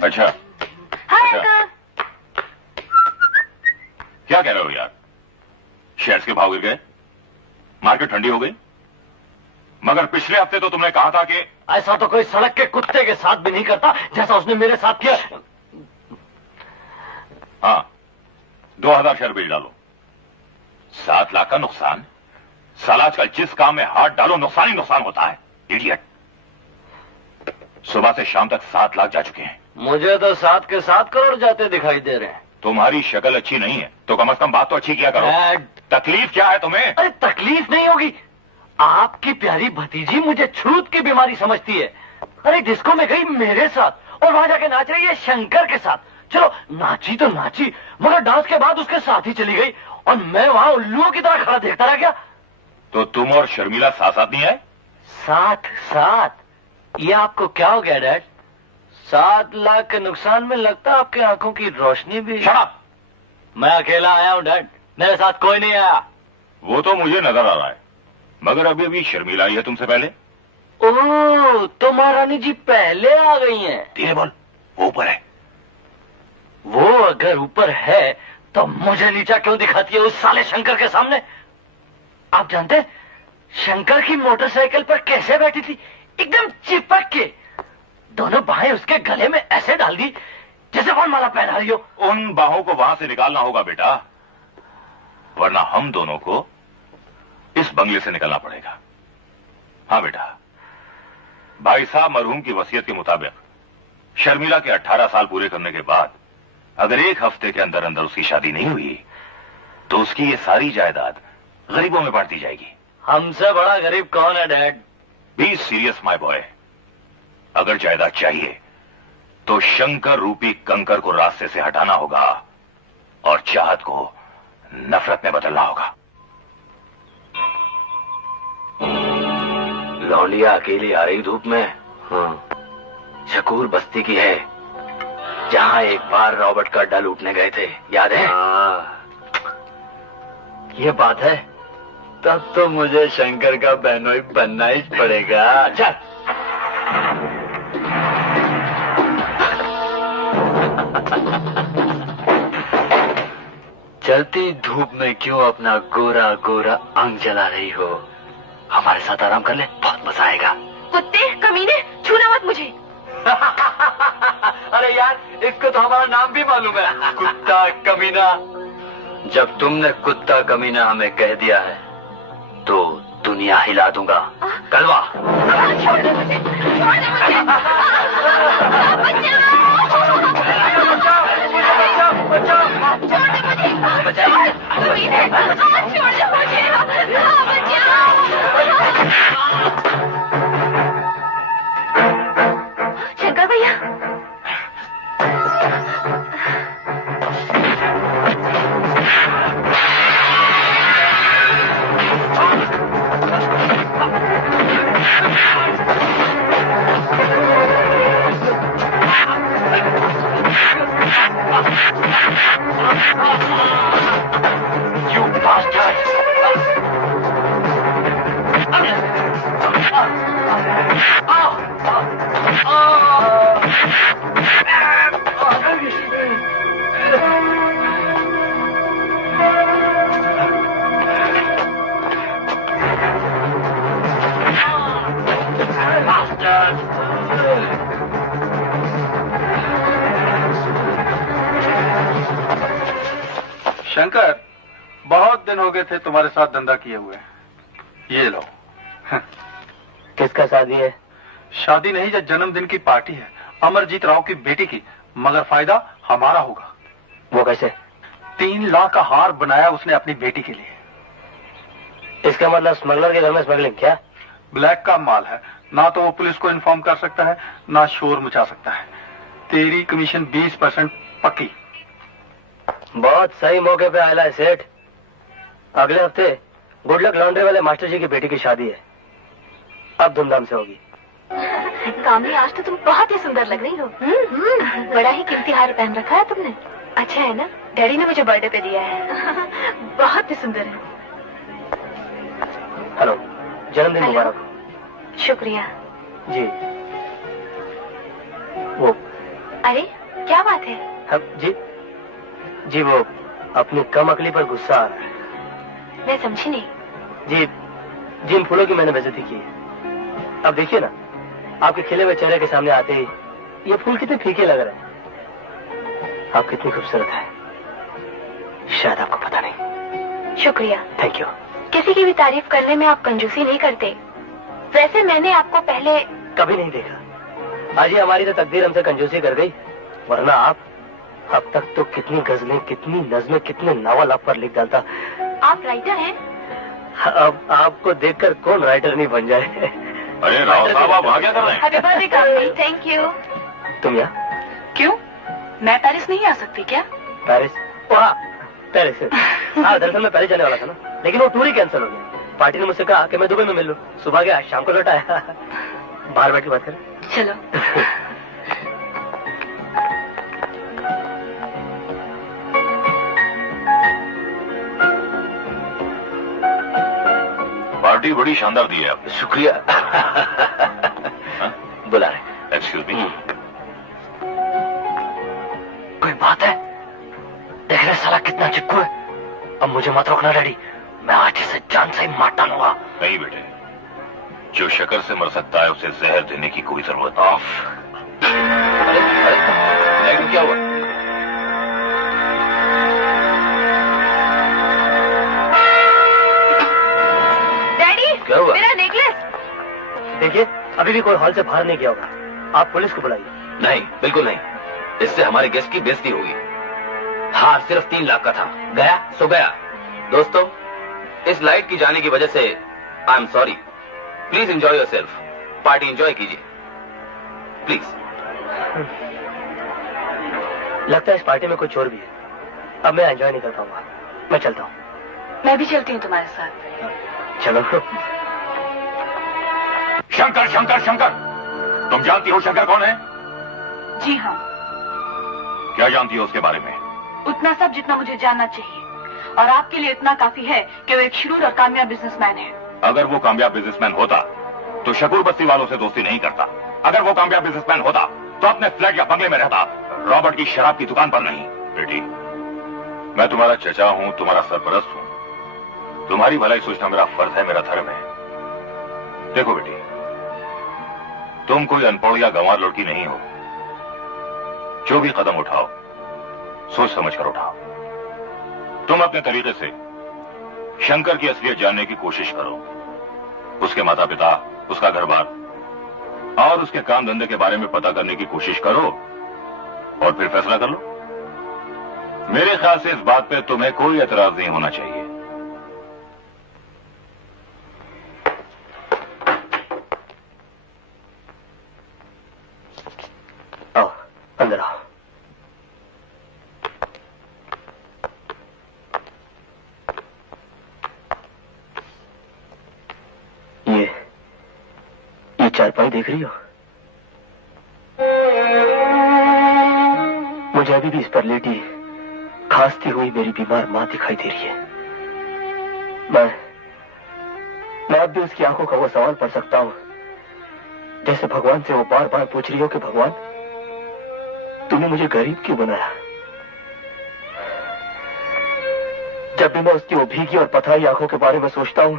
अच्छा हाय अंकल। क्या कह रहे हो यार? शेयर्स के भाव गिर गए, मार्केट ठंडी हो गई। मगर पिछले हफ्ते तो तुमने कहा था कि ऐसा तो कोई सड़क के कुत्ते के साथ भी नहीं करता जैसा उसने मेरे साथ किया। हाँ 2000 शेयर बेच डालो, 7 लाख का नुकसान। साला आजकल जिस काम में हाथ डालो नुकसान ही नुकसान होता है, इडियट। सुबह से शाम तक 7 लाख जा चुके हैं। मुझे तो 7 के 7 करोड़ जाते दिखाई दे रहे हैं। तुम्हारी शक्ल अच्छी नहीं है तो कम से कम बात तो अच्छी किया करो। तकलीफ क्या है तुम्हें? अरे तकलीफ नहीं होगी, आपकी प्यारी भतीजी मुझे छूत की बीमारी समझती है। अरे डिस्को में गई मेरे साथ और वहां जाके नाच रही है शंकर के साथ। चलो नाची तो नाची, मगर डांस के बाद उसके साथ ही चली गई और मैं वहां उल्लुओं की तरह खड़ा देखता रह गया। तो तुम और शर्मिला साथ साथ नहीं आए? साथ? ये आपको क्या हो गया डैड? 7 लाख के नुकसान में लगता आपके आंखों की रोशनी भी। Shut up! मैं अकेला आया हूँ डैड, मेरे साथ कोई नहीं आया। वो तो मुझे नजर आ रहा है, मगर अभी अभी शर्मिला आई है तुमसे पहले। ओह तो महारानी जी पहले आ गई हैं। धीरे बोल, वो ऊपर है। वो अगर ऊपर है तो मुझे नीचा क्यों दिखाती है उस साले शंकर के सामने? आप जानते हैं शंकर की मोटरसाइकिल पर कैसे बैठी थी? एकदम चिपक के, दोनों बाहें उसके गले में ऐसे डाल दी जैसे वनमाला पहना रही हो। उन बाहों को वहां से निकालना होगा बेटा, वरना हम दोनों को इस बंगले से निकलना पड़ेगा। हाँ बेटा, भाई साहब मरहूम की वसीयत के मुताबिक शर्मिला के 18 साल पूरे करने के बाद अगर 1 हफ्ते के अंदर अंदर उसकी शादी नहीं हुई तो उसकी ये सारी जायदाद गरीबों में बांट दी जाएगी। हमसे बड़ा गरीब कौन है dad? Be serious my boy. अगर जायदाद चाहिए तो शंकर रूपी कंकर को रास्ते से हटाना होगा और चाहत को नफरत में बदलना होगा। लौंडिया अकेली आ रही धूप में। शकूर बस्ती की है, जहां एक बार रॉबर्ट का अड्डा लूटने गए थे, याद है? ये बात है, तब तो मुझे शंकर का बहनोई बनना ही पड़ेगा। चल चलती धूप में क्यों अपना गोरा गोरा अंग जला रही हो? हमारे साथ आराम कर ले, बहुत मजा आएगा। कुत्ते कमीने, छूना मत मुझे। अरे यार, इसको तो हमारा नाम भी मालूम है, कुत्ता कमीना। जब तुमने कुत्ता कमीना हमें कह दिया है तो दुनिया हिला दूंगा। कलवा छोड़ दे मुझे, छोड़ दे मुझे। शंकर भैया, You bastard! शंकर, बहुत दिन हो गए थे तुम्हारे साथ धंधा किए हुए। ये लो। किसका शादी है? शादी नहीं, जब जन्मदिन की पार्टी है, अमरजीत राव की बेटी की, मगर फायदा हमारा होगा। वो कैसे? 3 लाख का हार बनाया उसने अपनी बेटी के लिए। इसका मतलब स्मगलर के घर में स्मगलिंग? क्या? ब्लैक का माल है, ना तो वो पुलिस को इन्फॉर्म कर सकता है, ना शोर मचा सकता है। तेरी कमीशन 20% पक्की। बहुत सही मौके पे आया है सेठ। अगले हफ्ते गुडलक लॉन्ड्री वाले मास्टर जी की बेटी की शादी है, अब धूमधाम से होगी। कामनी, आज तो तुम बहुत ही सुंदर लग रही हो। बड़ा ही कीमती हार पहन रखा है तुमने। अच्छा है ना? डैडी ने मुझे बर्थडे पे दिया है। बहुत ही सुंदर है। हेलो, जन्मदिन मुबारक। शुक्रिया जी। वो अरे क्या बात है? जी जी, वो अपनी कम अकली पर गुस्सा आ रहा है। मैं समझी नहीं। जी, जिन फूलों की मैंने बेइज्जती की है, अब देखिए ना, आपके खिले हुए चेहरे के सामने आते ही ये फूल कितने फीके लग रहे हैं। आप कितनी खूबसूरत है, शायद आपको पता नहीं। शुक्रिया। Thank you. किसी की भी तारीफ करने में आप कंजूसी नहीं करते। वैसे मैंने आपको पहले कभी नहीं देखा। आज ही हमारी तो तकदीर हमसे कंजूसी कर गई, वरना आप अब तक तो कितनी गजलें, कितनी नज़में, कितने नावल आप पर लिख डालता। आप राइटर हैं? अब आपको देखकर कौन राइटर नहीं बन जाए। अरे राव साहब, आप वहां क्या कर रहे हैं? Happy birthday Kamini. Thank you. तुम यहाँ? क्यों, मैं पेरिस नहीं आ सकती क्या? पेरिस? वहाँ पेरिस? हाँ, दरअसल मैं पेरिस जाने वाला था ना, लेकिन वो टूर ही कैंसिल हो गया। पार्टी ने मुझसे कहा कि मैं दुबई में मिल लूं। सुबह गया, शाम को लौट आया। बाहर बैठ के बात करें। चलो। पार्टी बड़ी शानदार दी है आपने। शुक्रिया। बुला रहे। Excuse me. कोई बात है। देख रहे साला कितना चिक्कू है। अब मुझे मत रोकना डैडी, मैं आज इसे जान से ही मार डालूंगा। नहीं बेटे, जो शक्कर से मर सकता है उसे जहर देने की कोई जरूरत नहीं। अरे क्या हुआ? डैडी, क्या हुआ? मेरा नेकलेस। देखिए, अभी भी कोई हॉल से बाहर नहीं गया होगा। आप पुलिस को बुलाइए। नहीं, बिल्कुल नहीं। इससे हमारे गेस्ट की बेइज्जती होगी। हार सिर्फ 3 लाख का था, गया सो गया। दोस्तों, इस लाइट की जाने की वजह से I am sorry. Please enjoy yourself. Party enjoy कीजिए प्लीज। लगता है इस पार्टी में कोई चोर भी है। अब मैं एंजॉय नहीं कर पाऊंगा। मैं चलता हूँ। मैं भी चलती हूँ तुम्हारे साथ। चलो। शंकर शंकर शंकर, तुम जानती हो शंकर कौन है? जी हाँ, क्या जानती हो उसके बारे में? उतना सब जितना मुझे जानना चाहिए, और आपके लिए इतना काफी है कि वो एक शूर और कामयाब बिजनेसमैन है। अगर वो कामयाब बिजनेसमैन होता तो शकूर बस्ती वालों से दोस्ती नहीं करता। अगर वो कामयाब बिजनेसमैन होता तो अपने फ्लैट या बंगले में रहता, रॉबर्ट की शराब की दुकान पर नहीं। बेटी, मैं तुम्हारा चचा हूं, तुम्हारा सरपरस्त हूं। तुम्हारी भलाई सोचना मेरा फर्ज है, मेरा धर्म है। देखो बेटी, तुम कोई अनपढ़ या गंवार लड़की नहीं हो। जो भी कदम उठाओ सोच समझ कर उठाओ। तुम अपने तरीके से शंकर की असलियत जानने की कोशिश करो। उसके माता पिता, उसका घर बार और उसके काम धंधे के बारे में पता करने की कोशिश करो और फिर फैसला कर लो। मेरे ख्याल से इस बात पे तुम्हें कोई एतराज नहीं होना चाहिए। आओ, अंदर आओ। ये चारपाई देख रही हो? मुझे अभी भी इस पर लेटी खांसती हुई मेरी बीमार मां दिखाई दे रही है। मैं अब भी उसकी आंखों का वो सवाल पढ़ सकता हूं जैसे भगवान से वो बार बार पूछ रही हो कि भगवान, तूने मुझे गरीब क्यों बनाया? जब भी मैं उसकी वो भीगी और पथराई आंखों के बारे में सोचता हूं,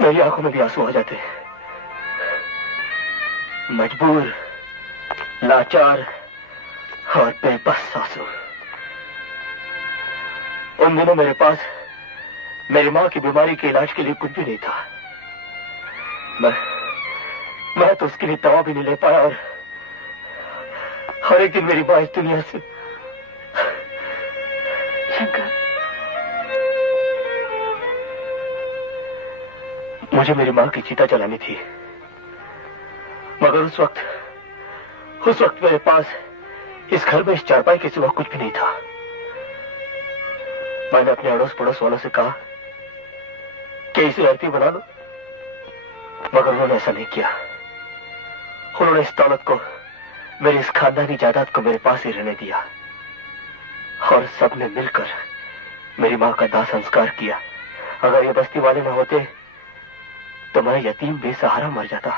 मेरी आंखों में भी आंसू आ जाते हैं। मजबूर, लाचार और बेबस आंसू। उन दिनों मेरे पास मेरी मां की बीमारी के इलाज के लिए कुछ भी नहीं था। मैं तो उसके लिए दवा भी नहीं ले पाया, और एक दिन मेरी मां इस दुनिया से। शंकर, मुझे मेरी मां की चिता जलानी थी, मगर उस वक्त मेरे पास इस घर में इस चारपाई के सिवा कुछ भी नहीं था। मैंने अपने अड़ोस पड़ोस वालों से कहा कि इसे अर्थी बना दो, मगर उन्होंने ऐसा नहीं किया। उन्होंने इस दौलत को, मेरी इस खानदानी जायदाद को मेरे पास ही रहने दिया, और सबने मिलकर मेरी मां का दाह संस्कार किया। अगर ये बस्ती वाले न होते तो मैं यतीम बेसहारा मर जाता।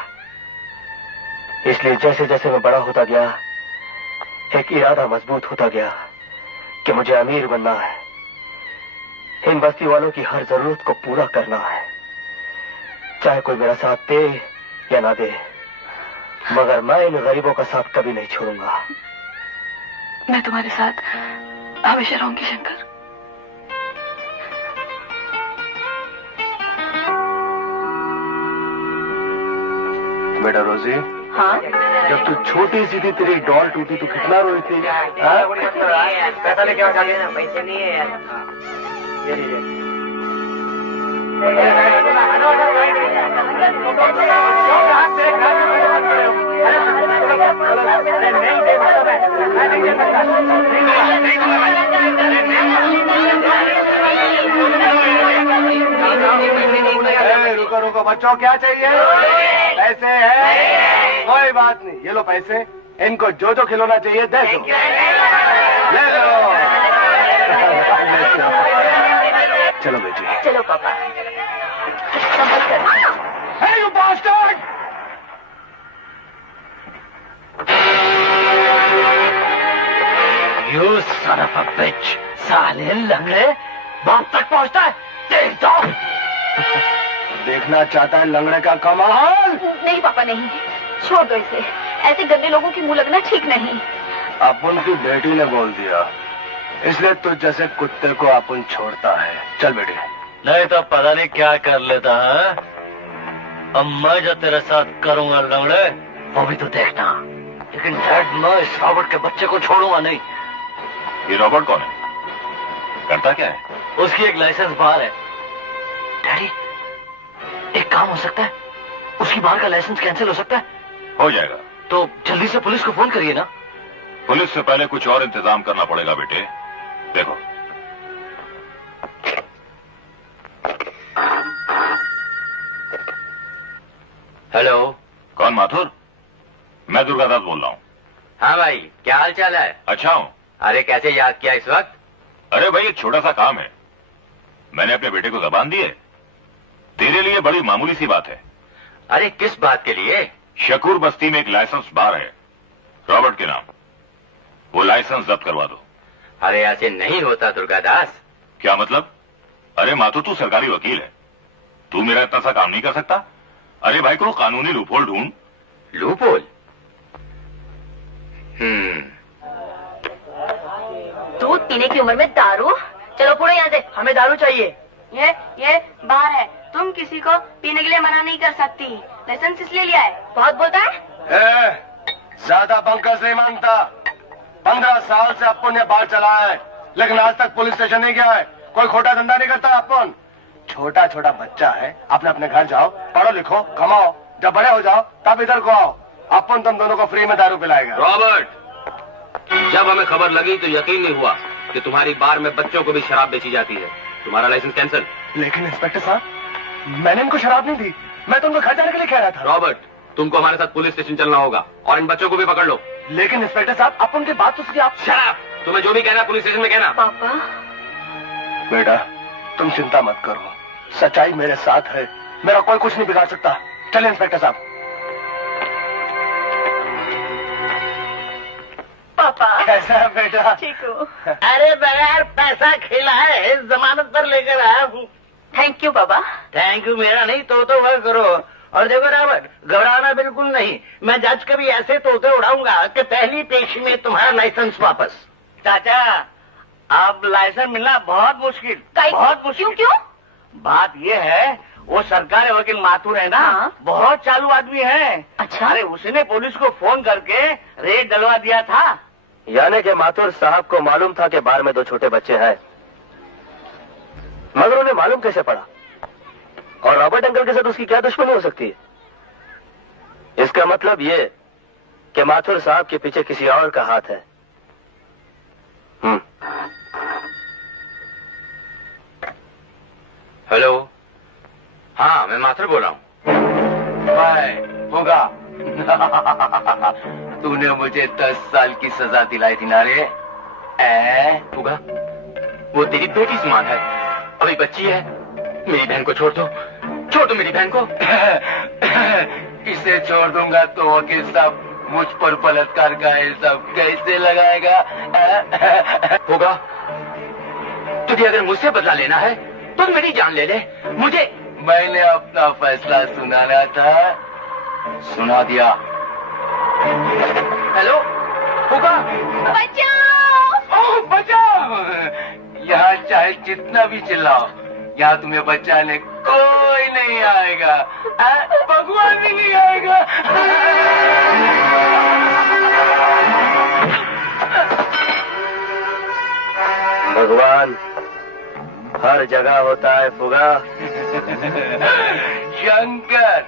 इसलिए जैसे जैसे मैं बड़ा होता गया, एक इरादा मजबूत होता गया कि मुझे अमीर बनना है, इन बस्ती वालों की हर जरूरत को पूरा करना है, चाहे कोई मेरा साथ दे या ना दे, मगर मैं इन गरीबों का साथ कभी नहीं छोड़ूंगा। मैं तुम्हारे साथ हमेशा रहूंगी शंकर। बेटा रोजी, हाँ? जब तू छोटी सी थी, तेरी डॉल टूटी तो कितना रोई थी? पैसा लेके आ ना, पैसे नहीं है यार। ये लीजिए। रुको रुको बच्चों, क्या चाहिए? पैसे हैं? कोई बात नहीं, ये लो पैसे। इनको जो जो खिलौना चाहिए दे दो। ले लो। चलो बेटी। चलो पापा। Hey, you bastard! साले लंगड़े बाप तक पहुंचता है, देख जाओ। देखना चाहता है लंगड़े का कमाल? नहीं पापा नहीं, छोड़ दो इसे। ऐसे गंदे लोगों की मुंह लगना ठीक नहीं। अपन की बेटी ने बोल दिया, इसलिए तुझ जैसे कुत्ते को अपन छोड़ता है। चल बेटी। नहीं तो पता नहीं क्या कर लेता है। अब मैं जो तेरे साथ करूंगा लंगड़े, वो भी तो देखना। लेकिन डैड, मैं इस रॉबर्ट के बच्चे को छोड़ूंगा नहीं। ये रॉबर्ट कौन है? करता क्या है? उसकी एक लाइसेंस बार है। डैडी, एक काम हो सकता है, उसकी बार का लाइसेंस कैंसिल हो सकता है। हो जाएगा। तो जल्दी से पुलिस को फोन करिए ना। पुलिस से पहले कुछ और इंतजाम करना पड़ेगा बेटे। देखो, हेलो। कौन? माथुर? मैं दुर्गादास बोल रहा हूँ। हाँ भाई, क्या हाल चाल है? अच्छा हूँ। अरे कैसे याद किया इस वक्त? अरे भाई, एक छोटा सा काम है। मैंने अपने बेटे को जबान दी है। तेरे लिए बड़ी मामूली सी बात है। अरे किस बात के लिए? शकूर बस्ती में एक लाइसेंस बार है, रॉबर्ट के नाम। वो लाइसेंस जब्त करवा दो। अरे ऐसे नहीं होता दुर्गादास। क्या मतलब? अरे माथुर, तू सरकारी वकील है, तू मेरा इतना सा काम नहीं कर सकता? अरे भाई, को कानूनी लूपहोल ढूंढ। लूपहोल? दूध पीने की उम्र में दारू? चलो पूरे यहाँ से। हमें दारू चाहिए। ये बार है, तुम किसी को पीने के लिए मना नहीं कर सकती। लाइसेंस इसलिए लिया है। बहुत बोलता है। ज्यादा बंकस नहीं मांगता। 15 साल से अपन ने बार चलाया है, लेकिन आज तक पुलिस स्टेशन नहीं गया है। कोई खोटा धंधा नहीं करता अपन। छोटा छोटा बच्चा है, अपने अपने घर जाओ, पढ़ो लिखो, कमाओ, जब बड़े हो जाओ तब इधर को आओ। अपन तुम दोनों को फ्री में दारू पिलाएगा। रॉबर्ट, जब हमें खबर लगी तो यकीन नहीं हुआ कि तुम्हारी बार में बच्चों को भी शराब बेची जाती है। तुम्हारा लाइसेंस कैंसिल। लेकिन इंस्पेक्टर साहब, मैंने इनको शराब नहीं दी, मैं तो उनको घर जाने के लिए कह रहा था। रॉबर्ट, तुमको हमारे साथ पुलिस स्टेशन चलना होगा और इन बच्चों को भी पकड़ लो। लेकिन इंस्पेक्टर साहब, अपन की बात तो सुनिए आप। शराब, तुम्हें जो भी कहना पुलिस स्टेशन में कहना। पापा, बेटा तुम चिंता मत करो, सच्चाई मेरे साथ है, मेरा कोई कुछ नहीं बिगाड़ सकता। चलिए इंस्पेक्टर साहब। पापा कैसा है बेटा? ठीक हो? अरे बगैर पैसा खिलाए जमानत पर लेकर आया हूँ। Thank you Baba. Thank you मेरा नहीं, तो वह करो। और देखो रॉबर्ट, घबराना बिल्कुल नहीं। मैं जज कभी ऐसे तोते उड़ाऊंगा कि पहली पेशी में तुम्हारा लाइसेंस वापस। चाचा, अब लाइसेंस मिलना बहुत मुश्किल, बहुत मुश्किल। क्यों? बात ये है, वो सरकारी वकील माथुर है ना, हाँ? बहुत चालू आदमी है। अच्छा? अरे उसने पुलिस को फोन करके रेड डलवा दिया था। यानी कि माथुर साहब को मालूम था कि बार में 2 छोटे बच्चे हैं, मगर उन्हें मालूम कैसे पड़ा? और रॉबर्ट अंकल के साथ उसकी क्या दुश्मनी हो सकती है? इसका मतलब ये कि माथुर साहब के पीछे किसी और का हाथ है। हेलो। हाँ, मैं माथुर बोल रहा हूँ। होगा। तूने मुझे 10 साल की सजा दिलाई थी ना रे? होगा, वो तेरी बेटी समान है, अभी बच्ची है। मेरी बहन को छोड़ दो, छोड़ दो मेरी बहन को। इसे छोड़ दूंगा तो वकील साहब मुझ पर बलात्कार का इल्जाम कैसे लगाएगा? होगा, तुझे अगर मुझसे बदला लेना है तो मेरी जान ले ले। मुझे मैंने अपना फैसला सुनाना था, सुना दिया। हेलो होगा। बचाओ! ओह बचाओ! यहाँ चाहे जितना भी चिल्लाओ, यहाँ तुम्हें बचाने कोई नहीं आएगा। भगवान भी नहीं आएगा। भगवान हर जगह होता है फुगा। शंकर।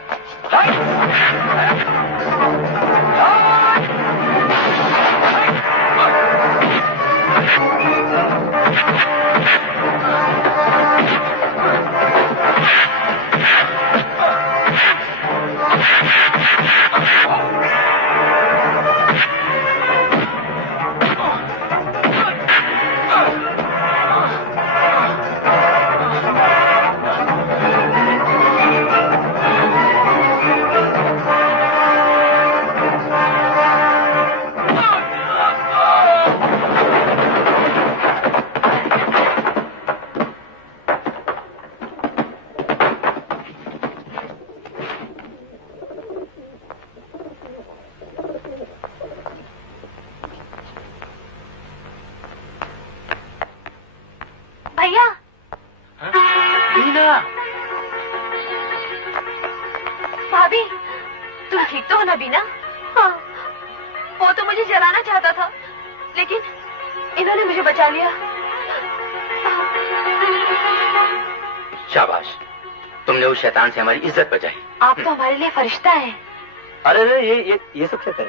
नबीना। भाभी, तुम ठीक तो हो ना बीना? हाँ, वो तो मुझे जलाना चाहता था, लेकिन इन्होंने मुझे बचा लिया। शाबाश, तुमने उस शैतान से हमारी इज्जत बचाई। आप तो हमारे लिए फरिश्ता हैं। अरे ये सब क्या करें?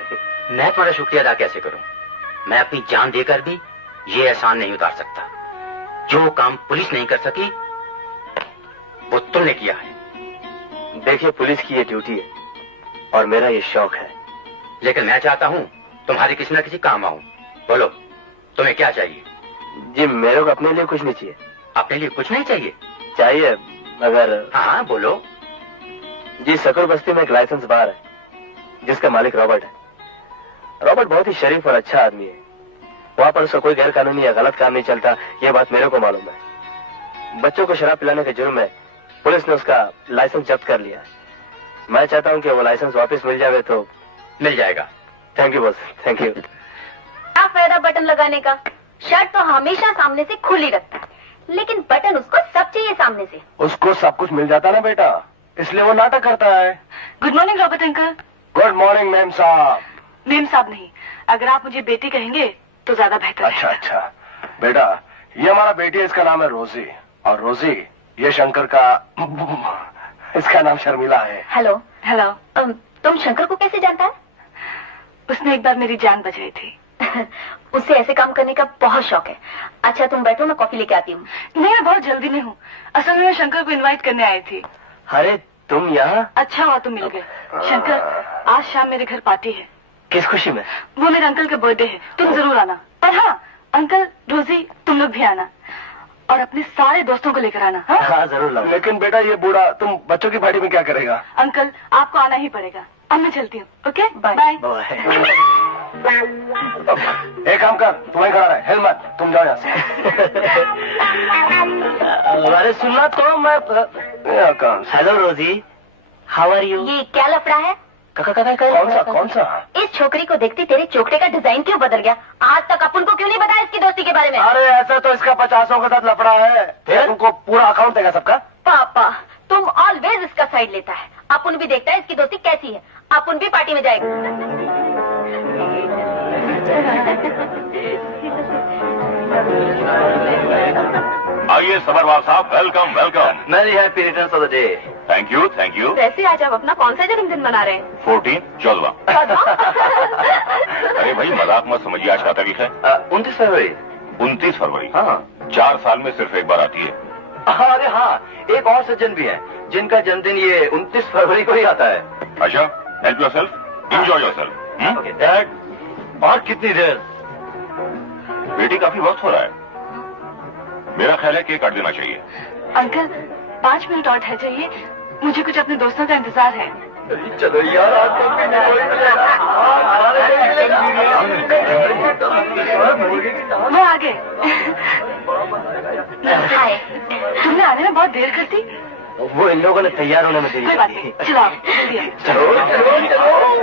मैं तुम्हारा शुक्रिया अदा कैसे करूं? मैं अपनी जान देकर भी ये एहसान नहीं उतार सकता। जो काम पुलिस नहीं कर सकी वो तुमने किया है। देखिए, पुलिस की ये ड्यूटी है और मेरा ये शौक है। लेकिन मैं चाहता हूं तुम्हारे किसी न किसी काम आऊं। बोलो, तुम्हें क्या चाहिए? जी, मेरे को अपने लिए कुछ नहीं चाहिए। अपने लिए कुछ नहीं चाहिए? चाहिए, मगर। हाँ, बोलो। जी, सकुर बस्ती में एक लाइसेंस बार है जिसका मालिक रॉबर्ट है। रॉबर्ट बहुत ही शरीफ और अच्छा आदमी है। वहां पर उसका कोई गैर कानूनी या गलत काम नहीं चलता, ये बात मेरे को मालूम है। बच्चों को शराब पिलाने के जुर्म में पुलिस ने उसका लाइसेंस जब्त कर लिया है। मैं चाहता हूं कि वो लाइसेंस वापस मिल जाए तो। मिल जाएगा। Thank you boss, thank you. क्या फायदा बटन लगाने का? शर्ट तो हमेशा सामने से खुली रखता है, लेकिन बटन उसको सब चाहिए सामने से। उसको सब कुछ मिल जाता ना बेटा, इसलिए वो नाटक करता है। Good morning Robert uncle. Good morning ma'am साहब। मेम साहब नहीं, अगर आप मुझे बेटी कहेंगे तो ज्यादा बेहतर अच्छा रहेगा। अच्छा बेटा, ये हमारा बेटी है, इसका नाम है रोजी। और रोजी, ये शंकर का इसका नाम शर्मिला है। हेलो। हेलो। तुम शंकर को कैसे जानता है? उसने एक बार मेरी जान बचाई थी। उसे ऐसे काम करने का बहुत शौक है। अच्छा तुम बैठो, मैं कॉफी लेके आती हूँ। नहीं, मैं बहुत जल्दी में हूँ। असल में मैं शंकर को इनवाइट करने आई थी। अरे तुम यहाँ? अच्छा हुआ तुम मिल गए। शंकर, आज शाम मेरे घर पार्टी है। किस खुशी में? वो मेरे अंकल का बर्थडे है, तुम जरूर आना। पर हाँ, अंकल, रोजी, तुम लोग भी आना और अपने सारे दोस्तों को लेकर आना। हाँ जरूर लाऊंगा। लेकिन बेटा ये बूढ़ा तुम बच्चों की पार्टी में क्या करेगा? अंकल, आपको आना ही पड़ेगा। अब मैं चलती हूँ। Okay, bye bye. एक काम कर, तुम्हें खड़ा रहे, हिल मत, तुम जाओ यहाँ से। अरे सुनना तो मैं। हेलो रोजी, हाउ आर यू? ये क्या लफड़ा है? कौन सा? इस छोकरी को देखती तेरे चोकड़े का डिजाइन क्यों बदल गया? आज तक अपन को क्यों नहीं बताया इसकी दोस्ती के बारे में? अरे ऐसा तो इसका 50 का साथ लफड़ा है। तुमको पूरा अकाउंट देगा सबका। पापा, तुम ऑलवेज इसका साइड लेता है। अपन भी देखता है इसकी दोस्ती कैसी है। अपन भी पार्टी में जाएगा। आइए सबरवाल साहब, welcome welcome. Many happy returns of the day. Thank you thank you. वैसे आज आप अपना कौन सा जन्मदिन मना रहे हैं? 14 अरे भाई मजाक मत समझिए, आज क्या तारीख है? 29 फरवरी। 29 फरवरी। हाँ। 4 साल में सिर्फ एक बार आती है। अरे हाँ, एक और सज्जन भी है जिनका जन्मदिन ये 29 फरवरी को ही आता है। अच्छा, help yourself, enjoy yourself. Okay dad, और कितनी देर? बेटी काफी वक्त हो रहा है, मेरा ख्याल है केक काट देना चाहिए। अंकल, 5 मिनट और ठहर जाइए, मुझे कुछ अपने दोस्तों का इंतजार है। चलो यार, आज तक भी नहीं वो आ गए। हाय। तुमने आने में बहुत देर कर दी। वो इन लोगों ने तैयार होने में देरी कोई बात नहीं, चलो आओ, जल्दी आओ। चलो।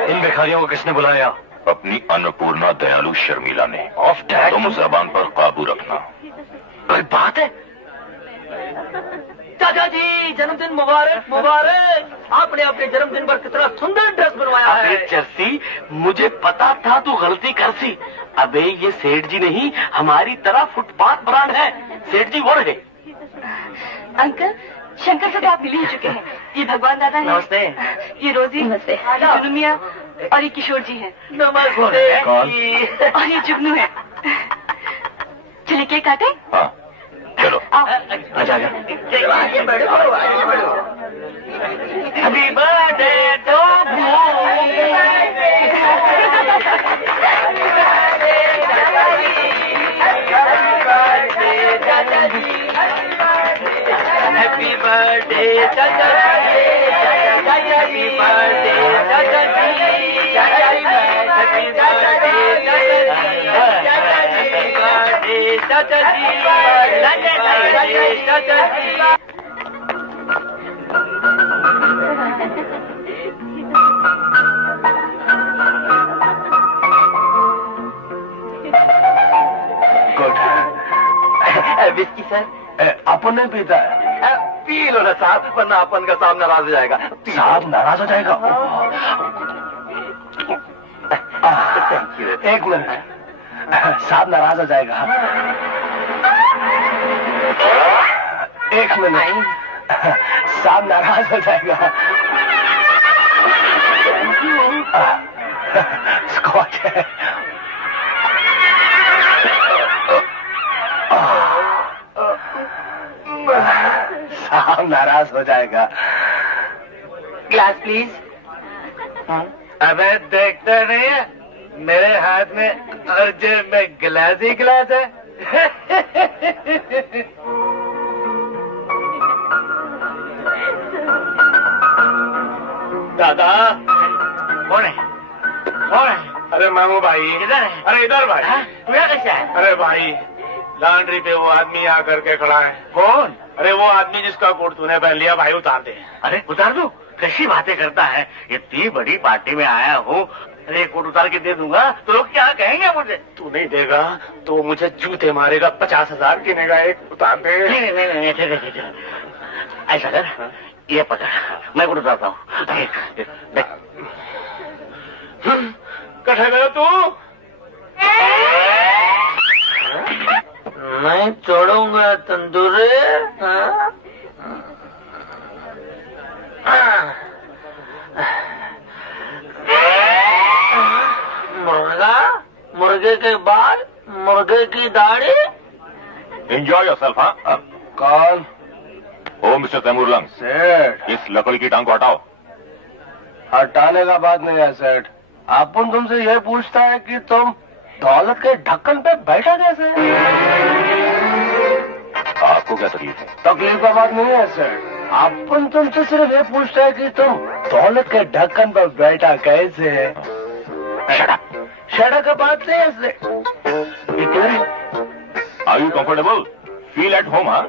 इन भिखारियों को किसने बुलाया? अपनी अन्नपूर्णा दयालु शर्मिला ने। ऑफ डैड, तुम जबान पर काबू रखना। कोई बात है? चाचा जी, जन्मदिन मुबारक मुबारक। आपने अपने जन्मदिन पर कितना सुंदर ड्रेस बनवाया है। अबे चर्सी, मुझे पता था तू गलती कर सी। अबे ये सेठ जी नहीं, हमारी तरह फुटपाथ ब्रांड है। सेठ जी वो रहे। अंकल, शंकर से तो आप मिल ही चुके हैं। ये भगवान दादा है। नमस्ते। ये रोजी, नमस्ते। जुगनू मियाँ और ये किशोर जी हैं। नमस्ते। और ये जुगनू है। चलिए केक काटे। हाँ चलो। आओ। आजा आजा। आगे बढ़ो, आगे बढ़ो। Happy birthday to happy birthday चाचा जी, हैप्पी बर्थडे चाचा जी, हैप्पी बर्थडे चाचा जी, चाचा जी। गुड। Whisky sir? अपन नहीं पीता है। पी लो ना साहब, वरना अपन का साहब नाराज हो जाएगा। साहब नाराज हो जाएगा? एक मिनट, साहब नाराज हो जाएगा। एक मिनट, साहब नाराज हो जाएगा। स्कॉच है। साहब नाराज हो जाएगा। Glass please. अबे देखता नहीं है, मेरे हाथ में और जेब में गिलास ही गिलास है। दादा कौन है? कौन है? अरे मामू भाई। किधर है? अरे इधर भाई। तू यहाँ कैसे है? अरे भाई, लॉन्ड्री पे वो आदमी आ करके खड़ा है। कौन? अरे वो आदमी जिसका कोट तूने पहन लिया, भाई उतार दे। अरे उतार दो? कैसी बातें करता है, इतनी बड़ी पार्टी में आया हूँ। अरे कोट उतार के दे दूंगा तो लोग क्या कहेंगे मुझे? तू नहीं देगा तो मुझे जूते मारेगा। 50,000 गिनेगा। एक उतार दे। नहीं, ऐसा कर, ये पकड़, मैं कोट उतारता हूँ। कठा गया तू? नहीं छोड़ूंगा तंदूरी। मुर्गा, मुर्गे के बाल, मुर्गे की दाढ़ी। Enjoy yourself. हाँ, कौन? ओ मिस्टर तैमूरलंग, सेठ। इस लकड़ी की टांग को हटाओ। हटाने का बात नहीं है सेठ। अपन तुमसे ये पूछता है कि तुम दौलत के ढक्कन पे बैठा कैसे? आपको क्या तकलीफ है? तकलीफ का बात नहीं है सेठ। अपन तुमसे सिर्फ ये पूछता है कि तुम दौलत के ढक्कन पर बैठा कैसे? शड़क का बात नहीं है सेठ। Are you comfortable? Feel at home? हाँ,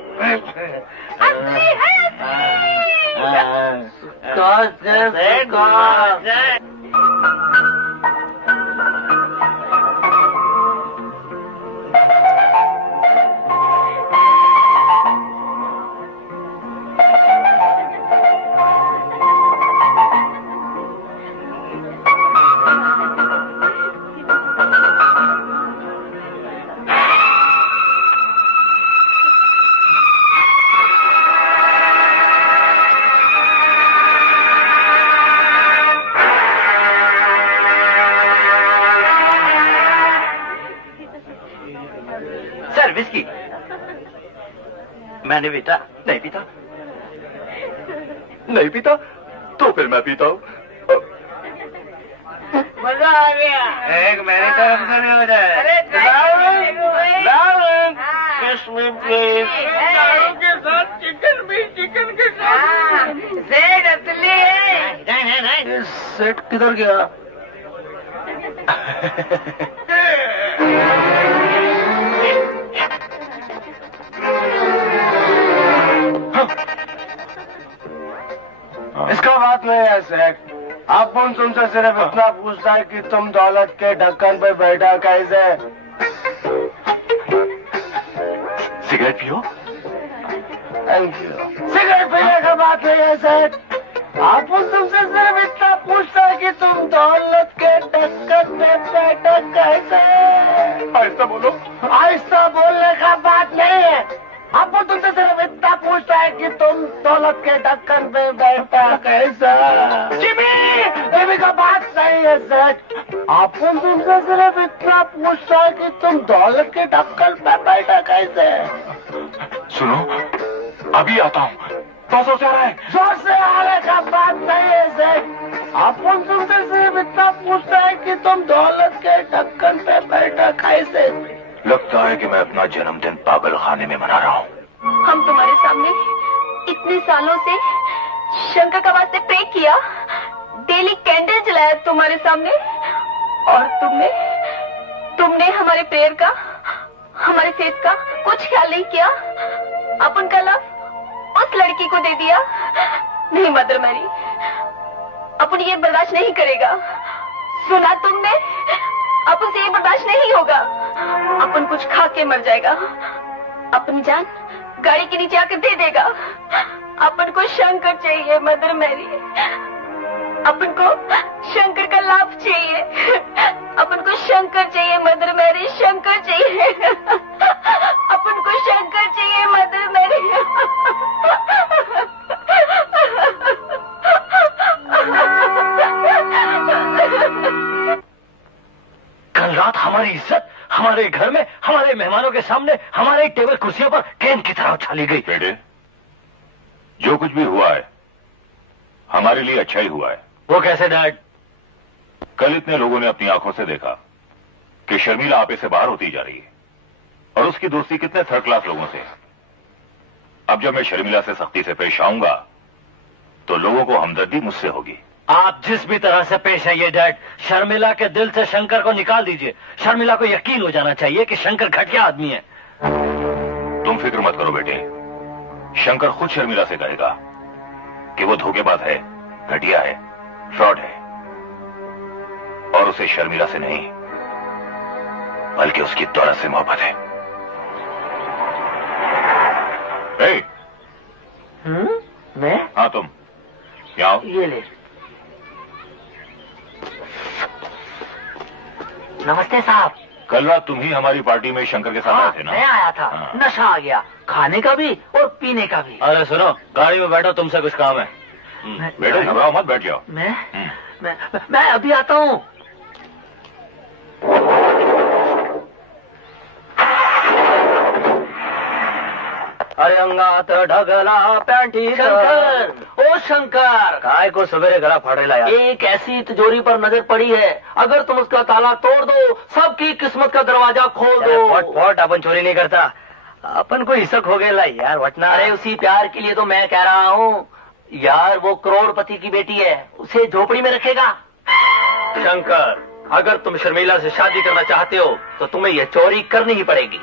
विस्की मैंने पीता? नहीं पीता। नहीं पीता तो फिर मैं पीता हूँ। मजा आ गया। एक मेरी तरफ से नहीं हो जाए। के साथ चिकन भी, चिकन के साथ सेठ असली है। नहीं। सेठ किधर गया? इसका बात नहीं है सेठ। अपन तुमसे सिर्फ इतना पूछता है कि तुम दौलत के ढक्कन पे बैठा कैसे? सिगरेट पियो। Thank you. सिगरेट पीने का बात नहीं है सेठ। अपन तुमसे सिर्फ इतना पूछता है कि तुम दौलत के ढक्कन पे बैठा कैसे? आहिस्ता बोलो। आहिस्ता बोलने का बात नहीं है। आपको तुमसे सिर्फ इतना पूछता है कि तुम दौलत के ढक्कन पे बैठा कैसा? जिमी का बात सही है सेठ। आपको तुमसे सिर्फ इतना पूछता है कि तुम दौलत के ढक्कन पे बैठा कैसे? सुनो, अभी आता हूँ। तो जोर से आ रहा है। जोर से आने का बात नहीं है सेठ। आपको तुमसे सिर्फ इतना पूछता है कि तुम दौलत के ढक्कन पे बैठा कैसे? लगता है कि मैं अपना जन्मदिन पागल खाने में मना रहा हूँ। हम तुम्हारे सामने इतने सालों से शंकर का वास्ते प्रे किया, डेली कैंडल जलाया तुम्हारे सामने, और तुमने हमारे प्रेयर का, हमारे फेथ का कुछ ख्याल नहीं किया। अपन का लव उस लड़की को दे दिया। नहीं मदर मैरी, अपन ये बर्दाश्त नहीं करेगा। सुना तुमने? अपन से ये बर्दाश्त नहीं होगा। अपन कुछ खा के मर जाएगा। अपनी जान गाड़ी के नीचे आकर दे देगा। अपन को शंकर चाहिए मदर मैरी, अपन को शंकर का लाभ चाहिए, अपन को शंकर चाहिए मदर मैरी, शंकर चाहिए, अपन को शंकर चाहिए मदर मैरी। कल रात हमारी इज्जत हमारे घर में हमारे मेहमानों के सामने हमारे टेबल कुर्सियों पर गेंद की तरह उछाली गई। बेटे, जो कुछ भी हुआ है हमारे लिए अच्छा ही हुआ है। वो कैसे डैड? कल इतने लोगों ने अपनी आंखों से देखा कि शर्मिला आपे से बाहर होती जा रही है और उसकी दोस्ती कितने थर्ड क्लास लोगों से। अब जब मैं शर्मिला से सख्ती से पेश आऊंगा तो लोगों को हमदर्दी मुझसे होगी। आप जिस भी तरह से पेश आइए डैड, शर्मिला के दिल से शंकर को निकाल दीजिए। शर्मिला को यकीन हो जाना चाहिए कि शंकर घटिया आदमी है। तुम फिक्र मत करो बेटे, शंकर खुद शर्मिला से कहेगा कि वो धोखेबाज है, घटिया है, फ्रॉड है और उसे शर्मिला से नहीं बल्कि उसकी दौलत से मोहब्बत है। मैं? हाँ तुम यहाँ आओ। ये ले। नमस्ते साहब। कल रात तुम ही हमारी पार्टी में शंकर के साथ आए थे ना? मैं आया था। हाँ। नशा आ गया, खाने का भी और पीने का भी। अरे सुनो, गाड़ी में बैठो, तुमसे कुछ काम है। बेटे घबराओ मत, बैठ जाओ। मैं अभी आता हूँ। अरे अंगात ढगला पैंटी। शंकर, ओ शंकर, काय को सवेरे गला फाड़ेला यार। एक ऐसी तिजोरी पर नजर पड़ी है, अगर तुम उसका ताला तोड़ दो सबकी किस्मत का दरवाजा खोल दो। फट फट, अपन चोरी नहीं करता, अपन को हिसक हो गया यार वटना। अरे उसी प्यार के लिए तो मैं कह रहा हूँ यार, वो करोड़पति की बेटी है, उसे झोपड़ी में रखेगा। शंकर, अगर तुम शर्मिला से शादी करना चाहते हो तो तुम्हें यह चोरी करनी ही पड़ेगी।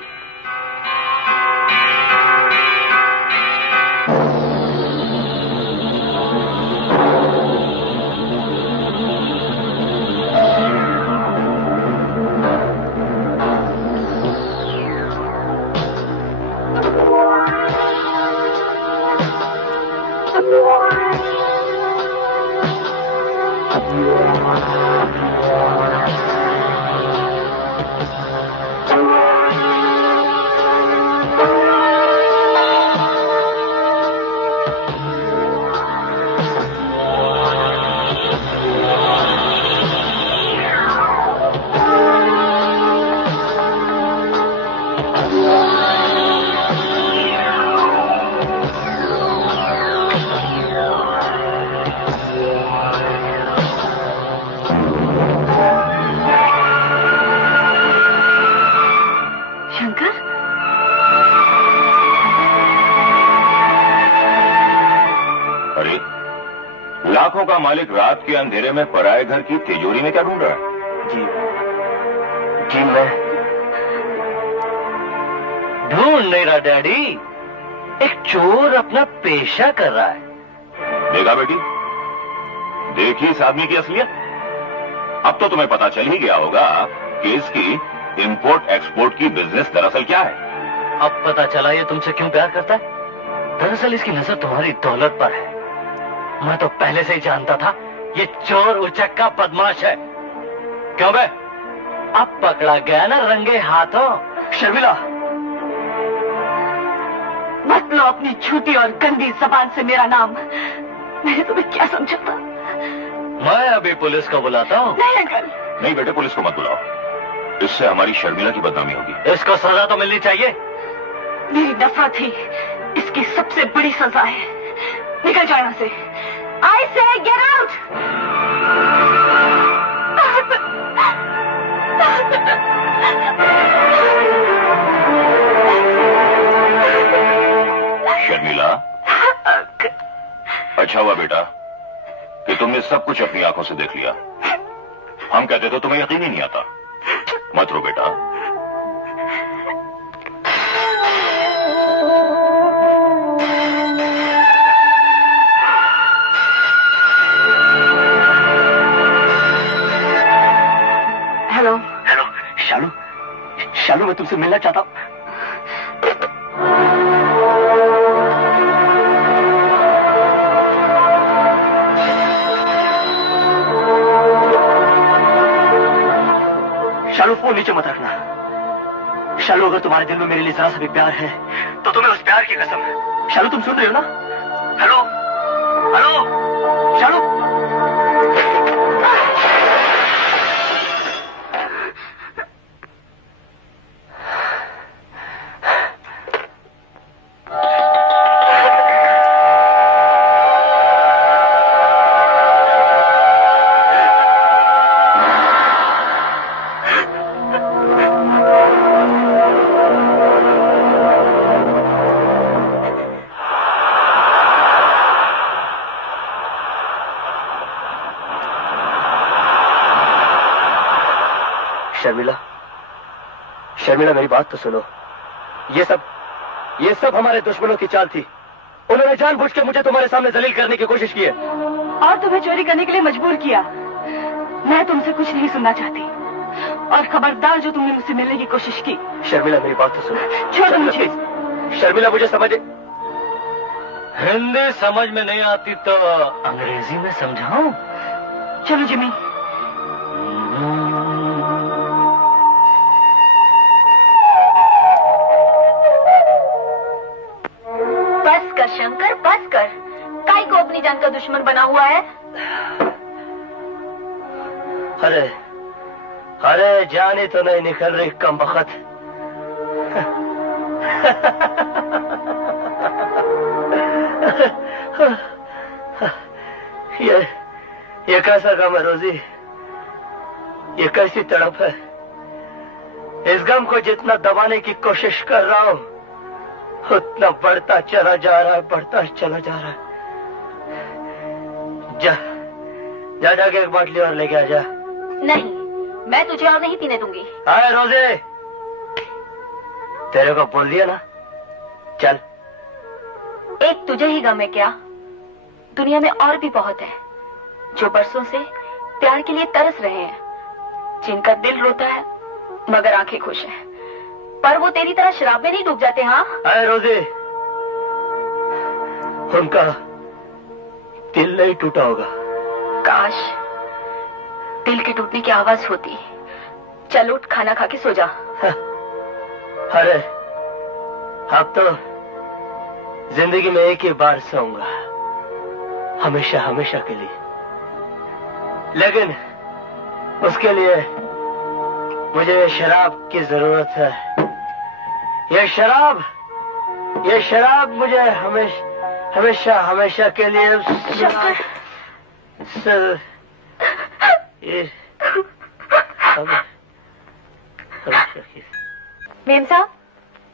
लाखों का मालिक रात के अंधेरे में पराये घर की तिजोरी में क्या ढूंढ रहा है? जी मैं ढूंढ नहीं रहा डैडी, एक चोर अपना पेशा कर रहा है। देखा बेटी, देखी इस आदमी की असलियत। अब तो तुम्हें पता चल ही गया होगा कि इसकी इंपोर्ट एक्सपोर्ट की बिजनेस दरअसल क्या है। अब पता चला ये तुमसे क्यों प्यार करता है। दरअसल इसकी नजर तुम्हारी दौलत पर है। मैं तो पहले से ही जानता था ये चोर उचक्का बदमाश है। क्यों बे, अब पकड़ा गया ना रंगे हाथों। शर्मिला, मत लो अपनी झूठी और गंदी जबान से मेरा नाम। मैंने तुम्हें क्या समझा था? मैं अभी पुलिस को बुलाता हूँ। नहीं अंकल। नहीं बेटे, पुलिस को मत बुलाओ, इससे हमारी शर्मिला की बदनामी होगी। इसको सजा तो मिलनी चाहिए। मेरी नफरत ही इसकी सबसे बड़ी सजा है। निकल जाओ यहाँ से। I say get out! Sharmila, अच्छा हुआ बेटा कि तुमने सब कुछ अपनी आंखों से देख लिया। हम कहते तो तुम्हें यकीन ही नहीं आता। मत रो बेटा। हेलो हेलो शालू, शालू मैं तुमसे मिलना चाहता हूँ। फोन नीचे मत रखना। शालू, अगर तुम्हारे दिल में मेरे लिए जरा सा भी प्यार है तो तुम्हें उस प्यार की कसम है। शालू, तुम सुन रहे हो ना? हेलो हेलो शालू। शर्मिला, शर्मिला, मेरी बात तो सुनो। ये सब हमारे दुश्मनों की चाल थी। उन्होंने जानबूझ के मुझे तुम्हारे सामने जलील करने की कोशिश की है और तुम्हें चोरी करने के लिए मजबूर किया। मैं तुमसे कुछ नहीं सुनना चाहती और खबरदार जो तुमने मुझसे मिलने की कोशिश की। शर्मिला, मेरी बात तो सुनो। छोड़ो मुझे। शर्मिला, मुझे समझे। हिंदी समझ में नहीं आती तो अंग्रेजी में समझाऊं? चलो जिमी। बस कर शंकर, बस कर। काई को अपनी जान का दुश्मन बना हुआ है। अरे अरे, जाने तो नहीं निकल रही कमबख्त। ये कैसा गम है रोजी? ये कैसी तड़प है? इस गम को जितना दबाने की कोशिश कर रहा हूं उतना बढ़ता चला जा रहा है, बढ़ता चला जा रहा है। जा जाके एक बाटली और लेके आ जा। नहीं, मैं तुझे और नहीं पीने दूंगी। हाय रोजे, तेरे को बोल दिया ना, चल। एक तुझे ही गम है क्या? दुनिया में और भी बहुत है जो बरसों से प्यार के लिए तरस रहे हैं, जिनका दिल रोता है मगर आंखें खुश हैं, पर वो तेरी तरह शराब में नहीं डूब जाते। हाँ हाय रोजे, उनका दिल नहीं टूटा होगा। काश दिल के टूटने की आवाज होती। चल उठ, खाना खा के सो जा। अरे अब तो जिंदगी में एक ही बार सोऊंगा, हमेशा हमेशा के लिए। लेकिन उसके लिए मुझे शराब की जरूरत है। ये शराब मुझे हमेशा हमेशा के लिए मेम साहब,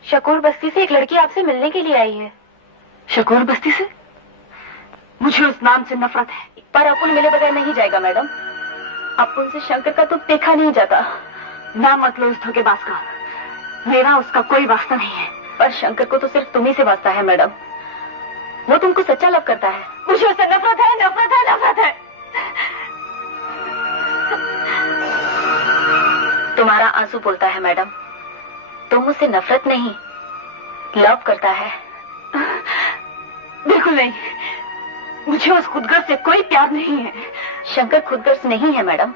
शकूर बस्ती से एक लड़की आपसे मिलने के लिए आई है। शकूर बस्ती से? मुझे उस नाम से नफरत है। पर अपुन मिले बगैर नहीं जाएगा मैडम। अपुन से शंकर का दुख देखा नहीं जाता। ना मत लो इस धोखेबाज का। मेरा उसका कोई वास्ता नहीं है। पर शंकर को तो सिर्फ तुम्ही से वास्ता है मैडम। वो तुमको सच्चा लव करता है। मुझे उससे नफरत है, नफरत है, नफरत है। तुम्हारा आंसू बोलता है मैडम। तुम मुझसे नफरत नहीं, लव करता है। बिल्कुल नहीं, मुझे उस खुदगर्ज से कोई प्यार नहीं है। शंकर खुदगर्ज नहीं है मैडम।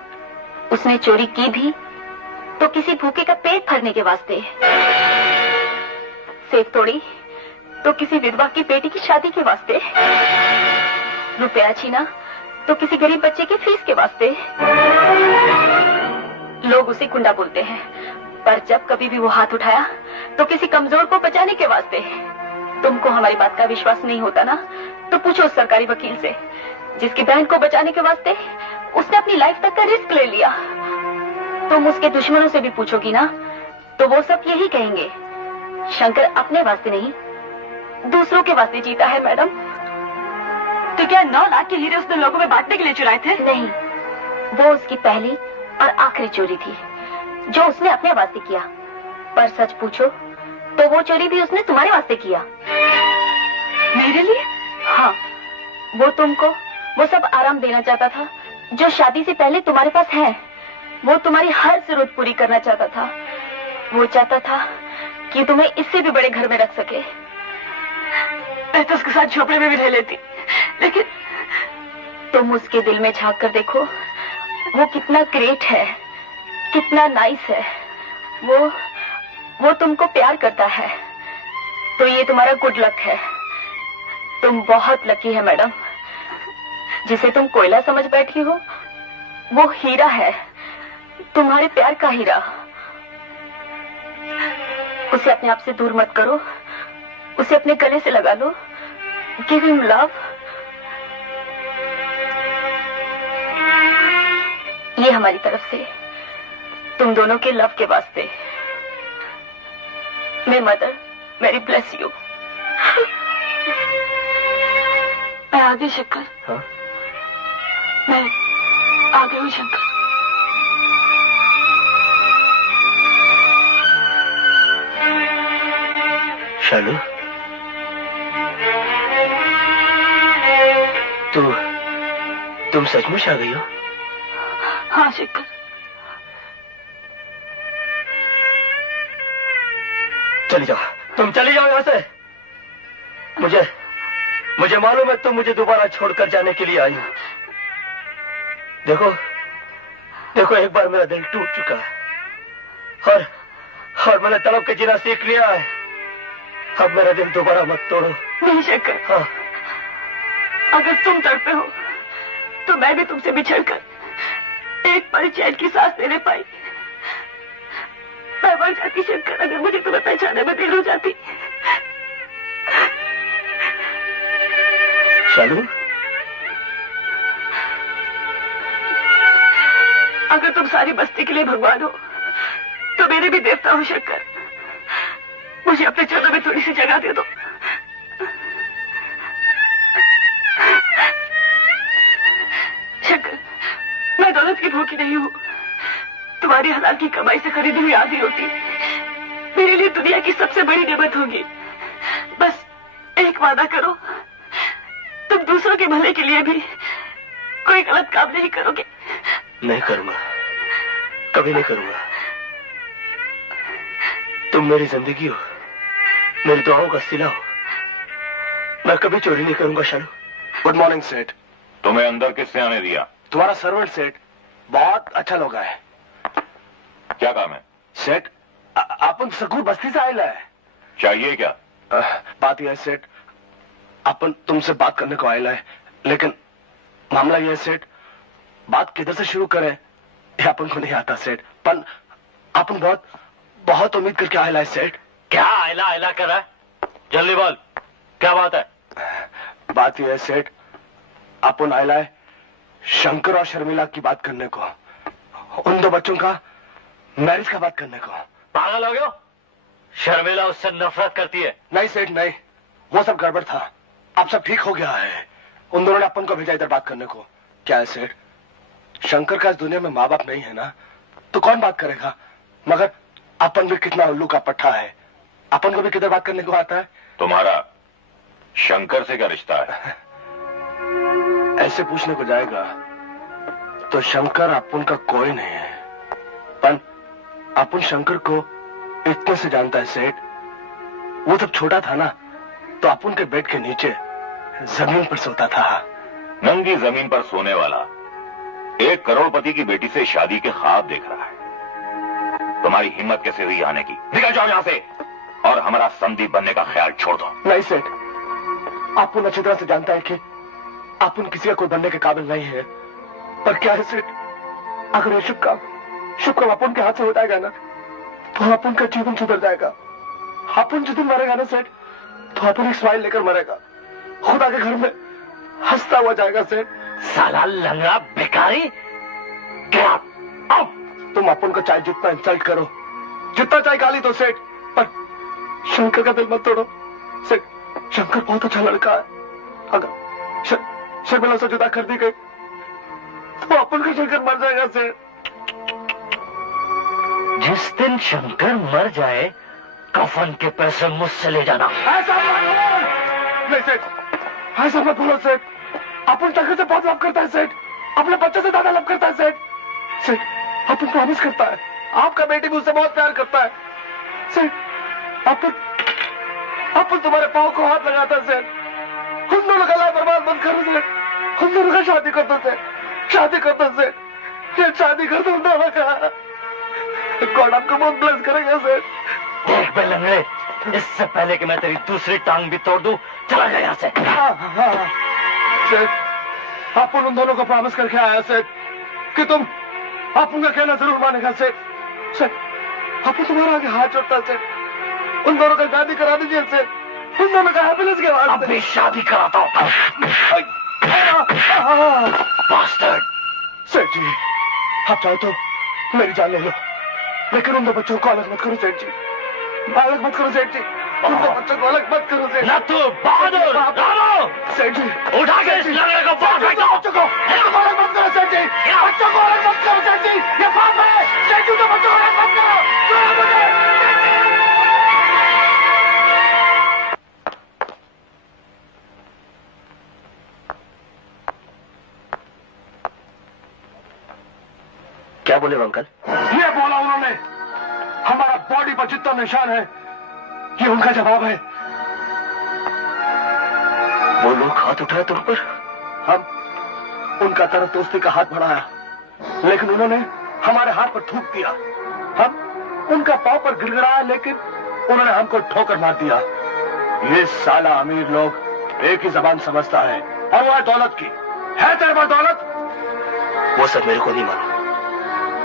उसने चोरी की भी तो किसी भूखे का पेट भरने के वास्ते, सेब तोड़ी तो किसी विधवा की बेटी की शादी के वास्ते, रुपया छीना तो किसी गरीब बच्चे की फीस के वास्ते। लोग उसे गुंडा बोलते हैं, पर जब कभी भी वो हाथ उठाया तो किसी कमजोर को बचाने के वास्ते। तुमको हमारी बात का विश्वास नहीं होता ना, तो पूछो उस सरकारी वकील से जिसकी बहन को बचाने के वास्ते उसने अपनी लाइफ तक का रिस्क ले लिया। तुम उसके दुश्मनों से भी पूछोगी ना, तो वो सब यही कहेंगे, शंकर अपने वास्ते नहीं दूसरों के वास्ते जीता है मैडम। तो क्या 9 लाख के हीरे उसने लोगों में बांटने के लिए चुराए थे? नहीं, वो उसकी पहली और आखिरी चोरी थी जो उसने अपने वास्ते किया। पर सच पूछो तो वो चोरी भी उसने तुम्हारे वास्ते किया। मेरे लिए? हाँ, वो तुमको वो सब आराम देना चाहता था जो शादी से पहले तुम्हारे पास है। वो तुम्हारी हर जरूरत पूरी करना चाहता था। वो चाहता था कि तुम्हें इससे भी बड़े घर में रख सके। मैं तो उसके साथ झोपड़े में भी रह लेती, लेकिन तुम उसके दिल में झांक कर देखो, वो कितना ग्रेट है, कितना नाइस है। वो तुमको प्यार करता है तो ये तुम्हारा गुड लक है। तुम बहुत लकी है मैडम। जिसे तुम कोयला समझ बैठी हो वो हीरा है, तुम्हारे प्यार का हीरा। उसे अपने आप से दूर मत करो, उसे अपने गले से लगा लो। Give him love. ये हमारी तरफ से तुम दोनों के लव के वास्ते। मैं मदर मेरी ब्लेस यू। मैं आ गई शंकर। हाँ? मैं आ गई हूँ शंकर। शालू, तुम सचमुच आ गई हो? हाँ शंकर। चली जाओ, तुम चली जाओ यहाँ से। मुझे मालूम है तुम मुझे दोबारा छोड़कर जाने के लिए आई हो। देखो एक बार मेरा दिल टूट चुका है और मैंने तड़प के जीना सीख लिया है। अब मेरा दिल दोबारा मत तोड़ो। नहीं शंकर। हाँ। अगर तुम तड़पे हो तो मैं भी तुमसे बिछड़कर एक पल चैन की सांस ले पाई। मैं मर जाती शंकर अगर मुझे तुम्हें पहचाने में देर हो जाती। शालू, अगर तुम सारी बस्ती के लिए भगवान हो तो मेरे भी देवता हो शंकर। मुझे अपने चरणों में थोड़ी सी जगह दे दो। शंकर, मैं दौलत की भूखी नहीं हूँ। तुम्हारी हलाल की कमाई से खरीदी हुई आधी रोटी मेरे लिए दुनिया की सबसे बड़ी नेमत होगी। बस एक वादा करो, तुम दूसरों के भले के लिए भी कोई गलत काम नहीं करोगे। नहीं करूंगा, कभी नहीं करूंगा। तुम मेरी जिंदगी हो, मेरी दुआओं का सिला हो। मैं कभी चोरी नहीं करूंगा शालू। गुड मॉर्निंग सेठ। तुम्हें अंदर किसने आने दिया? तुम्हारा सर्वेंट सेठ, बहुत अच्छा लोग है। क्या काम है? सेठ, अपन सकूर बस्ती से आयला है। चाहिए क्या? बात यह है सेठ, अपन तुमसे बात करने को आयला है, लेकिन मामला यह है सेठ, बात किधर से शुरू करें ये अपन को नहीं आता सेठ। पर अपन बहुत उम्मीद करके आयला है सेठ। क्या आयला कर रहा है? जल्दी बोल, क्या बात है? बात यह है सेठ, अपन आयला है शंकर और शर्मिला की बात करने को, उन दो बच्चों का मैरिज का बात करने को। पागल हो गए हो? शर्मिला उससे नफरत करती है। नहीं सेठ नहीं, वो सब गड़बड़ था, अब सब ठीक हो गया है। उन दोनों ने अपन को भेजा इधर बात करने को। क्या है सेठ, शंकर का इस दुनिया में माँ बाप नहीं है ना, तो कौन बात करेगा? मगर अपन भी कितना उल्लू का पट्टा है, अपन को भी किधर बात करने को आता है। तुम्हारा शंकर से क्या रिश्ता है? ऐसे पूछने को जाएगा तो शंकर अपन का कोई नहीं है, पर अपन शंकर को इतने से जानता है सेठ। वो जब छोटा था ना तो अपन के बेड के नीचे जमीन पर सोता था। नंगी जमीन पर सोने वाला एक करोड़पति की बेटी से शादी के ख्वाब देख रहा है। तुम्हारी हिम्मत कैसे हुई आने की? निकल जाओ यहां से और हमारा संदीप बनने का ख्याल छोड़ दो। नहीं सेठ, अपन अच्छी तरह से जानता है कि अपन किसी का कोई बनने के काबिल नहीं है, पर क्या है सेठ, अगर ये शुभ काम अपन के हाथ से हो जाएगा ना तो अपन का जीवन सुधर जाएगा। अपन जिस दिन मरेगा ना सेठ तो अपन एक स्माइल लेकर मरेगा, खुदा के घर में हंसता हुआ जाएगा सेठ। साला लंगड़ा भिखारी, क्या? तुम अपन को चाहे जितना इंसल्ट करो, जितना चाहे गाली दो सेठ, पर शंकर का दिल मत तोड़ो सेठ। शंकर बहुत अच्छा लड़का है, अगर शर्मिला से जुदा कर दी गई तो अपन का शंकर मर जाएगा सेठ। जिस दिन शंकर मर जाए कफन के पैसे मुझसे ले जाना। ऐसा मत बोल। नहीं सेठ, ऐसा मत बोलो सेठ, अपन शंकर से बहुत लव करता है सेठ, अपने बच्चे से ज्यादा लव करता है सेठ। सेठ, अपन प्रॉमिस करता है, आपका बेटी भी उससे बहुत प्यार करता है सेठ। अपन तुम्हारे पाँव को हाथ लगाता है सेठ। उन दोनों का लाइफ बर्बाद मत करो सेठ, उन दोनों का शादी कर दो सेठ, शादी कर दो सेठ, शादी कर दो उन दोनों का। गॉड आपको बहुत ब्लेस करेगा सेठ। देख बे लंगड़े, इससे पहले कि मैं तेरी दूसरी टांग भी तोड़ दूं, चला जा यहाँ से। सेठ, आप उन दोनों को प्रॉमिस करके आया सेठ कि तुम आप उनका कहना जरूर मानेगा सेठ। सेठ, आप तुम्हारा आगे हाथ जोड़ता सेठ, उन दोनों का शादी करा दीजिए सेठ, उन दोनों का हैप्पीनेस के वास्ते। अब भी शादी कराता हूँ। बास्टर्ड। सेठ जी, आप चाहे तो मेरी जान ले लो, लेकिन उन दो बच्चों को अलग मत करो सेठ जी, अलग मत करो सेठ जी, उन दो बच्चों को अलग मत करो सेठ। ना तू बहादुर, सेठ जी उठा के इस लड़के को बाहर फेंको। बच्चों को अलग मत करो सेठ जी, बच्चों को अलग मत करो सेठ जी, ये पाप है सेठ जी, तो बच्चों को अलग मत करो। क्या बोले अंकल? ये बोला उन्होंने, हमारा बॉडी पर जितना निशान है ये उनका जवाब है। वो लोग हाथ उठाए तुम पर? हम उनका तरफ दोस्ती का हाथ बढ़ाया, लेकिन उन्होंने हमारे हाथ पर थूक दिया। हम उनका पांव पर गिड़गिड़ाया, लेकिन उन्होंने हमको ठोकर मार दिया। ये साला अमीर लोग एक ही जबान समझता है, और वो है दौलत की। है तेरे पास दौलत? वो सब मेरे को नहीं मालूम।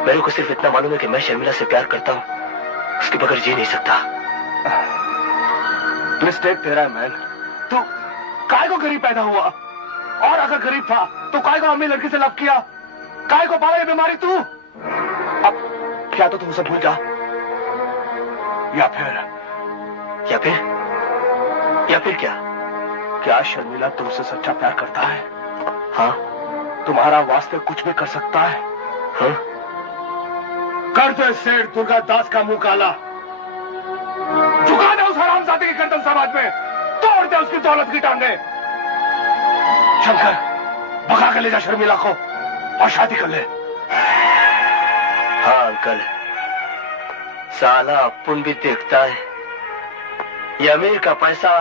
मेरे को सिर्फ इतना मालूम है कि मैं शर्मिला से प्यार करता हूँ, उसके बगैर जी नहीं सकता। मिस्टेक तेरा है मैन। तू काय को गरीब पैदा हुआ, और अगर गरीब था तो काय को अमीर लड़की से लव किया, काय को पाला ये बीमारी तू? अब क्या तो तू उसे भूल जा, या फिर क्या? क्या शर्मिला तुमसे सच्चा प्यार करता है? हाँ, तुम्हारा वास्ते कुछ भी कर सकता है। हाँ? कर दे सेठ दुर्गा दास का मुंह काला, झुका दे उस हरामजादे की गर्दन समाज में, तोड़ दे उसकी दौलत की टांगे। शंकर, भगा कर ले जा शर्मिला को और शादी कर ले। हाँ अंकल, साला अपुन भी देखता है ये अमीर का पैसा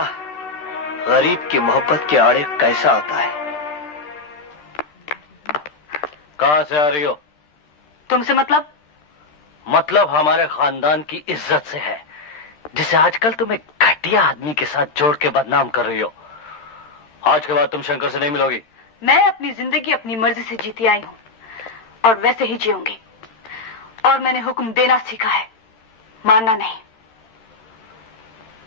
गरीब की मोहब्बत के आड़े कैसा आता है। कहां से आ रही हो? तुमसे मतलब हमारे खानदान की इज्जत से है, जिसे आजकल तुम एक घटिया आदमी के साथ जोड़ के बदनाम कर रही हो। आज के बाद तुम शंकर से नहीं मिलोगी। मैं अपनी जिंदगी अपनी मर्जी से जीती आई हूँ और वैसे ही जीऊंगी, और मैंने हुक्म देना सीखा है, मानना नहीं।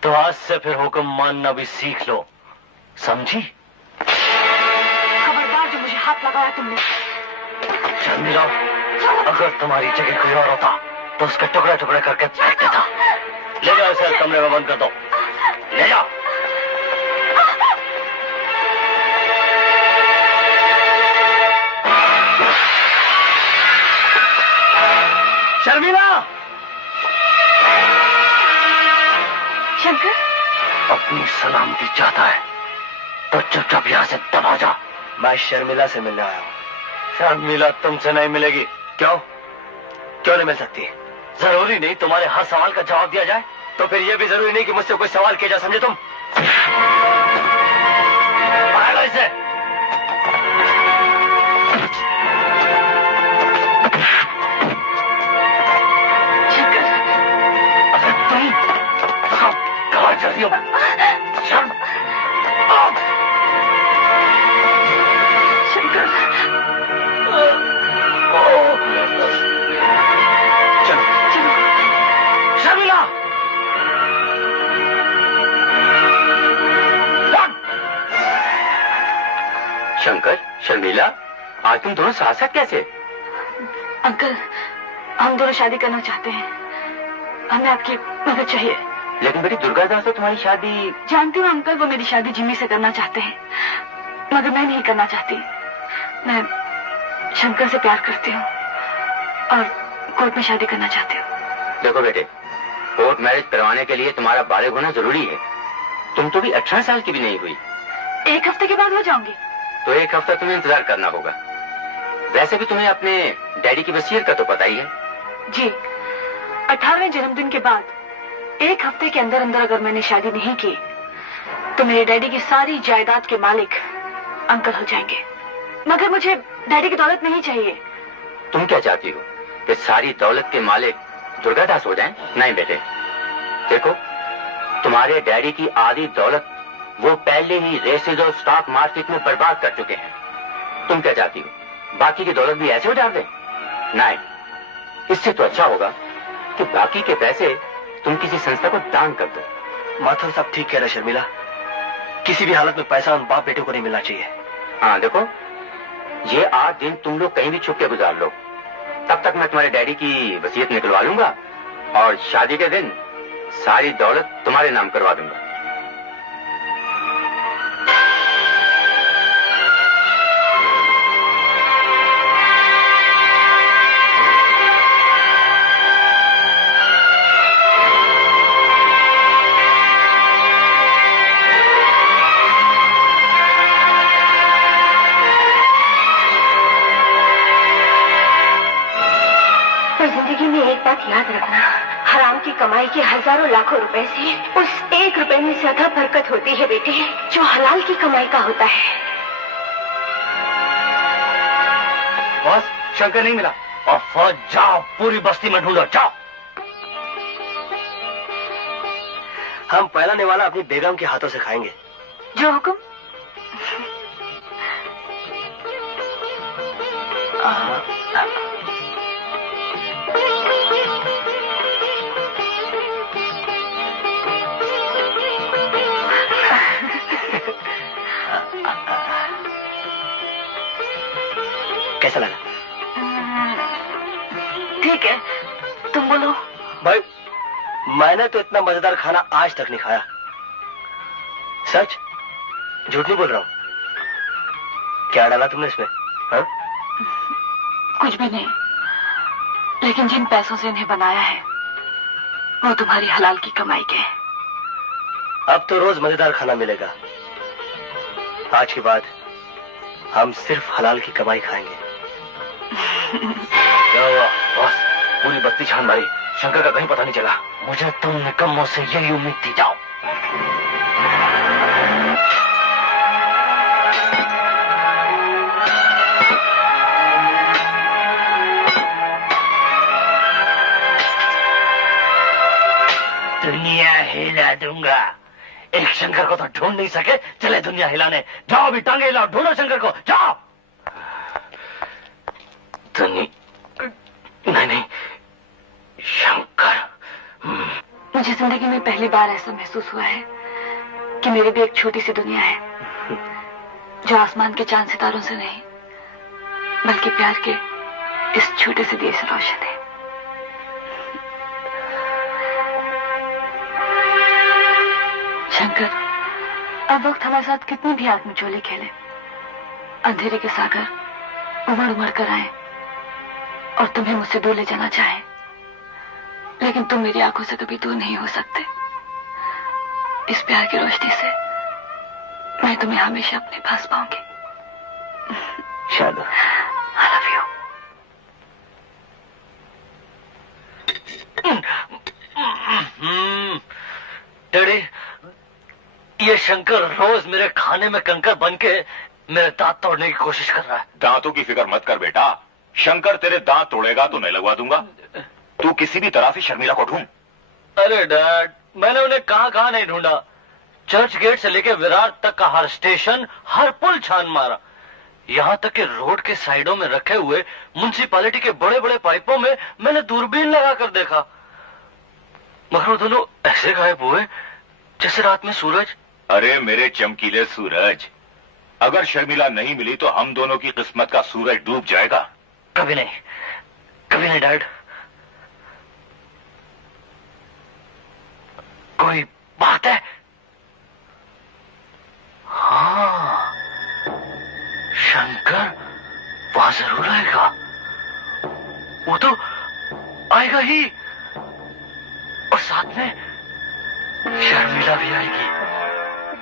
तो आज से फिर हुक्म मानना भी सीख लो, समझी? खबरदार जो मुझे हाथ लगाया तुमने। शर्मिला, अगर तुम्हारी जगह कोई और होता तो उसके टुकड़े टुकड़े करके फेंक देता। ले जाओ इसे कमरे में बंद कर दो, ले जाओ। शर्मिला! शंकर, अपनी सलामती चाहता है तो चुपचाप यहाँ से दबा जा। मैं शर्मिला से मिलने आया हूँ। शर्मिला तुमसे नहीं मिलेगी। क्यों नहीं मिल सकती? जरूरी नहीं तुम्हारे हर सवाल का जवाब दिया जाए, तो फिर यह भी जरूरी नहीं कि मुझसे कोई सवाल किया जा, समझे तुम? भागो इसे। अगर तुम कहाँ जा रही हो? शंकर, शर्मिला, आज तुम दोनों साथ साथ कैसे? अंकल, हम दोनों शादी करना चाहते हैं, हमें आपकी मदद चाहिए। लेकिन बेटी दुर्गादास तो तुम्हारी शादी... जानती हूँ अंकल, वो मेरी शादी जिम्मी से करना चाहते हैं, मगर मैं नहीं करना चाहती। मैं शंकर से प्यार करती हूँ और कोर्ट में शादी करना चाहती हूँ। देखो बेटे, कोर्ट मैरिज करवाने के लिए तुम्हारा बालिग होना जरूरी है। तुम तो भी 18 साल की भी नहीं हुई। 1 हफ्ते के बाद हो जाऊंगी। तो 1 हफ्ता तुम्हें इंतजार करना होगा। वैसे भी तुम्हें अपने डैडी की वसीयत का तो पता ही है। जी, 18वें जन्मदिन के बाद 1 हफ्ते के अंदर अंदर अगर मैंने शादी नहीं की तो मेरे डैडी की सारी जायदाद के मालिक अंकल हो जाएंगे। मगर मुझे डैडी की दौलत नहीं चाहिए। तुम क्या चाहती हो कि सारी दौलत के मालिक दुर्गादास हो जाएं? नहीं बेटे, देखो तुम्हारे डैडी की आधी दौलत वो पहले ही रेसेज और स्टॉक मार्केट में बर्बाद कर चुके हैं। तुम क्या चाहती हो, बाकी की दौलत भी ऐसे उजाड़ दें? नहीं, इससे तो अच्छा होगा कि बाकी के पैसे तुम किसी संस्था को दान कर दो। माथुर साहब ठीक कह रहे शर्मिला, किसी भी हालत में पैसा उन बाप बेटे को नहीं मिलना चाहिए। हाँ देखो, ये 8 दिन तुम लोग कहीं भी छुप के गुजार लो, तब तक मैं तुम्हारे डैडी की वसीयत निकलवा लूंगा और शादी के दिन सारी दौलत तुम्हारे नाम करवा दूंगा। जिंदगी में एक बात याद रखना, हराम की कमाई के हजारों लाखों रुपए से उस 1 रुपए में ज्यादा बरकत होती है बेटे, जो हलाल की कमाई का होता है। बॉस, शंकर नहीं मिला। और फौज जाओ, पूरी बस्ती में ढूंढो, जाओ। हम पहला निवाला अपनी बेगम के हाथों से खाएंगे। जो हुक्म। कैसा लगा? ठीक है, तुम बोलो। भाई, मैंने तो इतना मजेदार खाना आज तक नहीं खाया। सच, झूठ नहीं बोल रहा हूं। क्या डाला तुमने इसमें? हाँ? कुछ भी नहीं, लेकिन जिन पैसों से इन्हें बनाया है वो तुम्हारी हलाल की कमाई के हैं। अब तो रोज मजेदार खाना मिलेगा। आज के बाद हम सिर्फ हलाल की कमाई खाएंगे। क्या हुआ बॉस? पूरी बस्ती छान मारी, शंकर का कहीं पता नहीं चला। मुझे तुम निकम्मों से यही उम्मीद थी। जाओ। दुनिया हिला दूंगा। एक शंकर को तो ढूंढ नहीं सके, चले दुनिया हिलाने। जाओ, अभी टांगे हिलाओ, ढूंढो शंकर को, जाओ। नहीं, शंकर। मुझे जिंदगी में पहली बार ऐसा महसूस हुआ है कि मेरी भी एक छोटी सी दुनिया है, जो आसमान के चांद सितारों से नहीं बल्कि प्यार के इस छोटे से दिए से रोशन है। शंकर, अब वक्त हमारे साथ कितनी भी आग मिचोले खेले, अंधेरे के सागर उमड़ उमड़ कर आए और तुम्हें मुझसे दूर ले जाना चाहे, लेकिन तुम मेरी आंखों से कभी दूर नहीं हो सकते। इस प्यार की रोशनी से मैं तुम्हें हमेशा अपने पास पाऊंगी। शायद I love you। डैडी, ये शंकर रोज मेरे खाने में कंकर बन के मेरे दांत तोड़ने की कोशिश कर रहा है। दांतों की फिक्र मत कर बेटा, शंकर तेरे दांत तोड़ेगा तो मैं लगवा दूंगा। तू किसी भी तरह से शर्मिला को ढूंढ। अरे डैड, मैंने उन्हें कहां नहीं ढूंढा। चर्च गेट से लेकर विरार तक का हर स्टेशन, हर पुल छान मारा, यहां तक कि रोड के साइडों में रखे हुए म्युनिसिपैलिटी के बड़े बड़े पाइपों में मैंने दूरबीन लगाकर देखा, मगर वो दोनों ऐसे गायब हुए जैसे रात में सूरज। अरे मेरे चमकीले सूरज, अगर शर्मिला नहीं मिली तो हम दोनों की किस्मत का सूरज डूब जाएगा। कभी नहीं डैड। कोई बात है? हाँ, शंकर वहां जरूर आएगा। वो तो आएगा ही, और साथ में शर्मिला भी आएगी।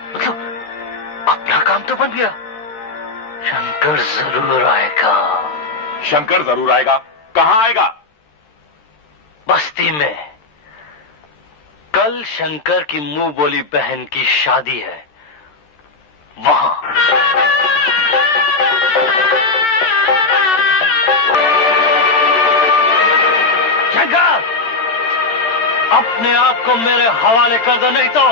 मतलब अपना काम तो बन गया। शंकर जरूर आएगा। शंकर जरूर आएगा? कहां आएगा? बस्ती में। कल शंकर की मुंह बोली बहन की शादी है, वहां। शंकर, को मेरे हवाले कर दो, नहीं तो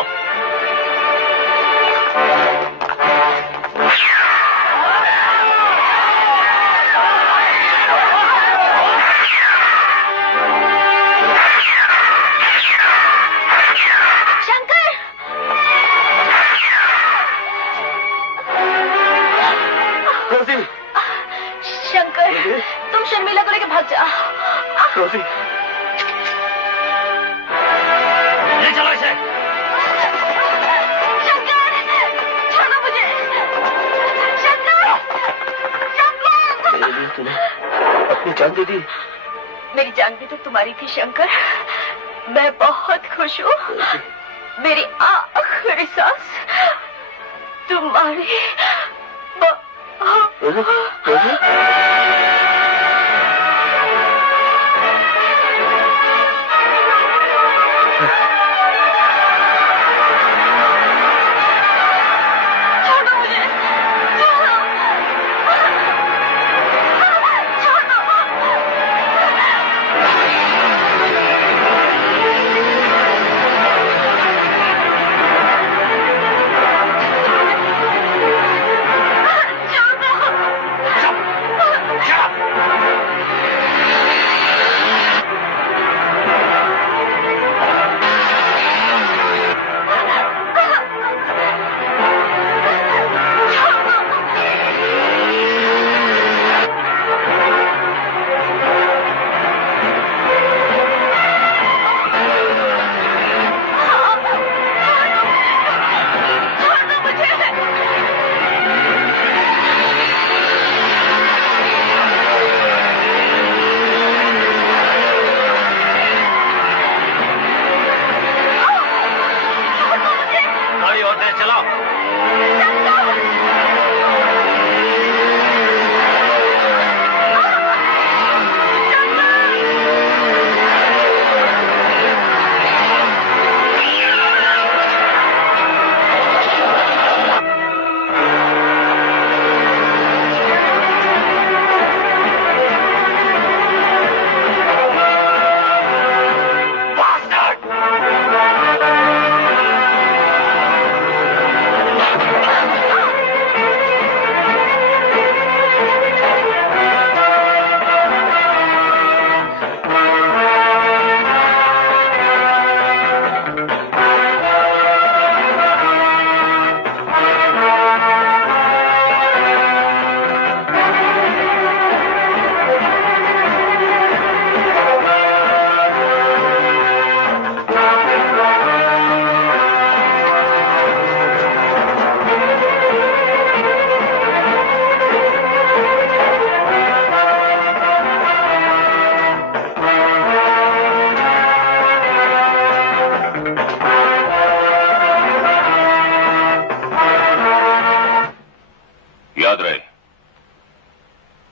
शंकर, तुम शर्मिला को लेकर भाग जाओ। रोजी, ले चलो इसे। शंकर, छोड़ो मुझे। शंकर, शंकर। मेरे लिए तूने अपनी जान दे दी। मेरी जान भी तो तुम्हारी थी शंकर। मैं बहुत खुश हूँ। मेरी आखिरी सांस तुम्हारी। रोजी, रोजी।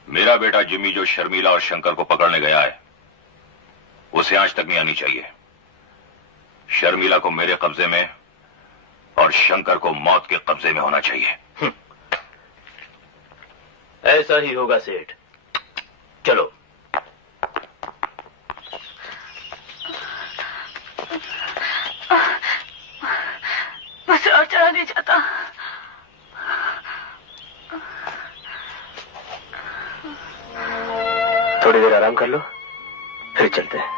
मेरा बेटा जिम्मी जो शर्मिला और शंकर को पकड़ने गया है, उसे आज तक नहीं आनी चाहिए। शर्मिला को मेरे कब्जे में और शंकर को मौत के कब्जे में होना चाहिए। ऐसा ही होगा सेठ। चलो। बस और चला नहीं जाता। थोड़ी देर आराम कर लो, फिर चलते हैं।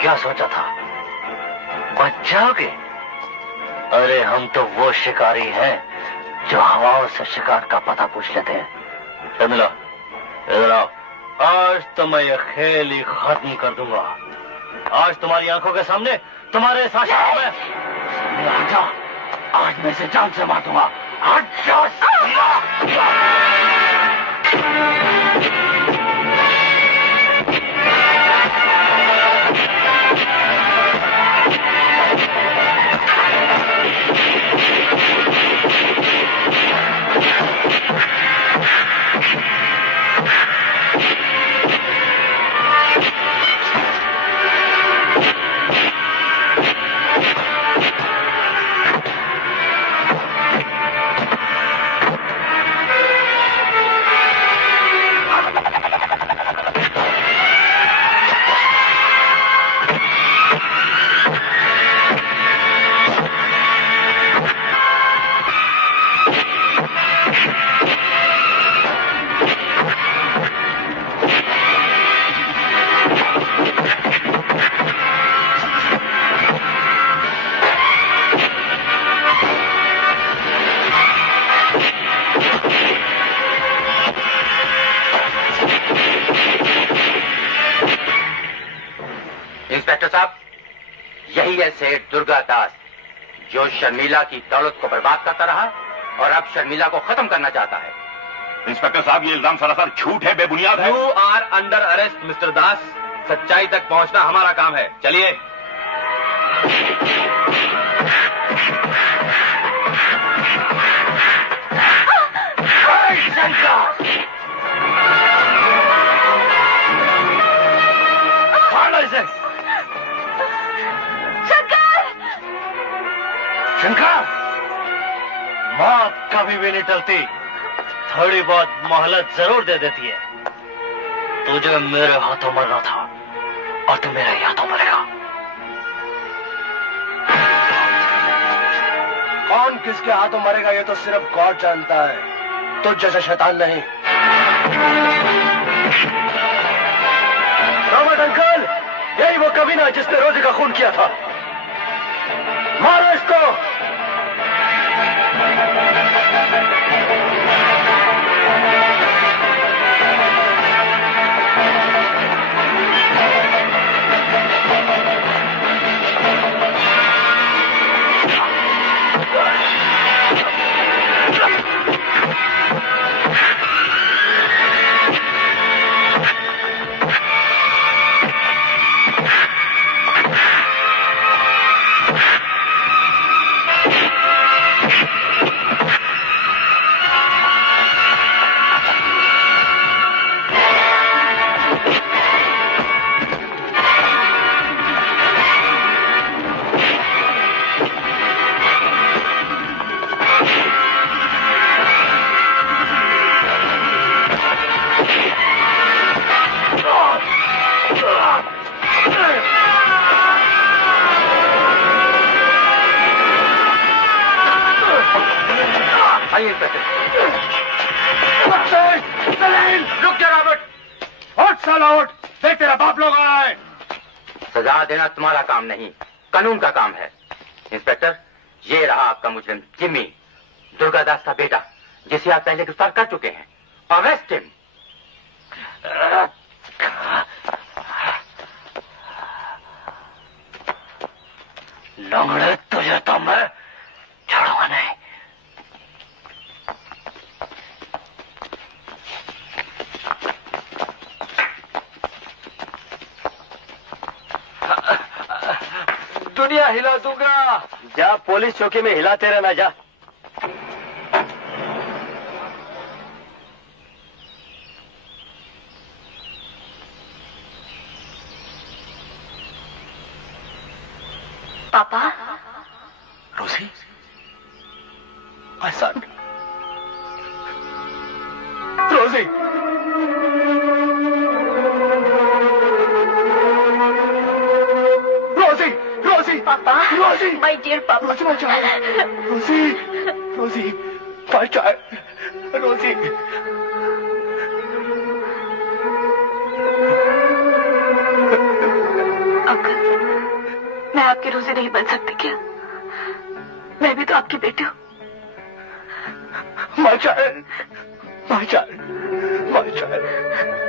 क्या सोचा था, बच जाओगे? अरे हम तो वो शिकारी हैं जो हवाओं से शिकार का पता पूछ लेते हैं। शर्मिला, इधर आओ। आज तो मैं ये खेल ही खत्म कर दूंगा। आज तुम्हारी आंखों के सामने तुम्हारे शासन में हट जाओ। आज मैं इसे जान से मार दूंगा। हट जाओ। यही है सेठ दुर्गा दास, जो शर्मिला की दौलत को बर्बाद करता रहा और अब शर्मिला को खत्म करना चाहता है। इंस्पेक्टर साहब, ये इल्जाम सरासर झूठ है, बेबुनियाद है। You are under arrest mister Das. सच्चाई तक पहुंचना हमारा काम है। चलिए। शंकर, मौत कभी भी नहीं टलती, थोड़ी बहुत मोहलत जरूर दे देती है। तुझे मेरे हाथों मरना था और तू मेरे हाथों मरेगा। कौन किसके हाथों मरेगा ये तो सिर्फ गॉड जानता है, तुझ जैसा शैतान नहीं। रॉबर्ट अंकल, यही वो कमीना जिसने रोजी का खून किया था। मारो इसको। रुक जा रॉबर्ट। उठ साला उठ, देख तेरा बाप लोग आया है। सजा देना तुम्हारा काम नहीं, कानून का काम है। इंस्पेक्टर, ये रहा आपका मुजरिम जिम्मी, दुर्गादास का बेटा, जिसे आप पहले गिरफ्तार कर चुके हैं। Arrest him. लंगड़े, तुझे तो मैं छोड़ूंगा नहीं। दुनिया हिला दूंगा। जा पुलिस चौकी में हिलाते रहना, जा। पापा, रोजी, my son. रोजी, रोजी, रोजी, पापा, रोजी, माय डियर पापा, रोजी, my child. रोजी, रोजी, my child. रोजी, अंकल, मैं आपकी रोजी नहीं बन सकती क्या? मैं भी तो आपकी बेटी हूँ। my child, my child, my child.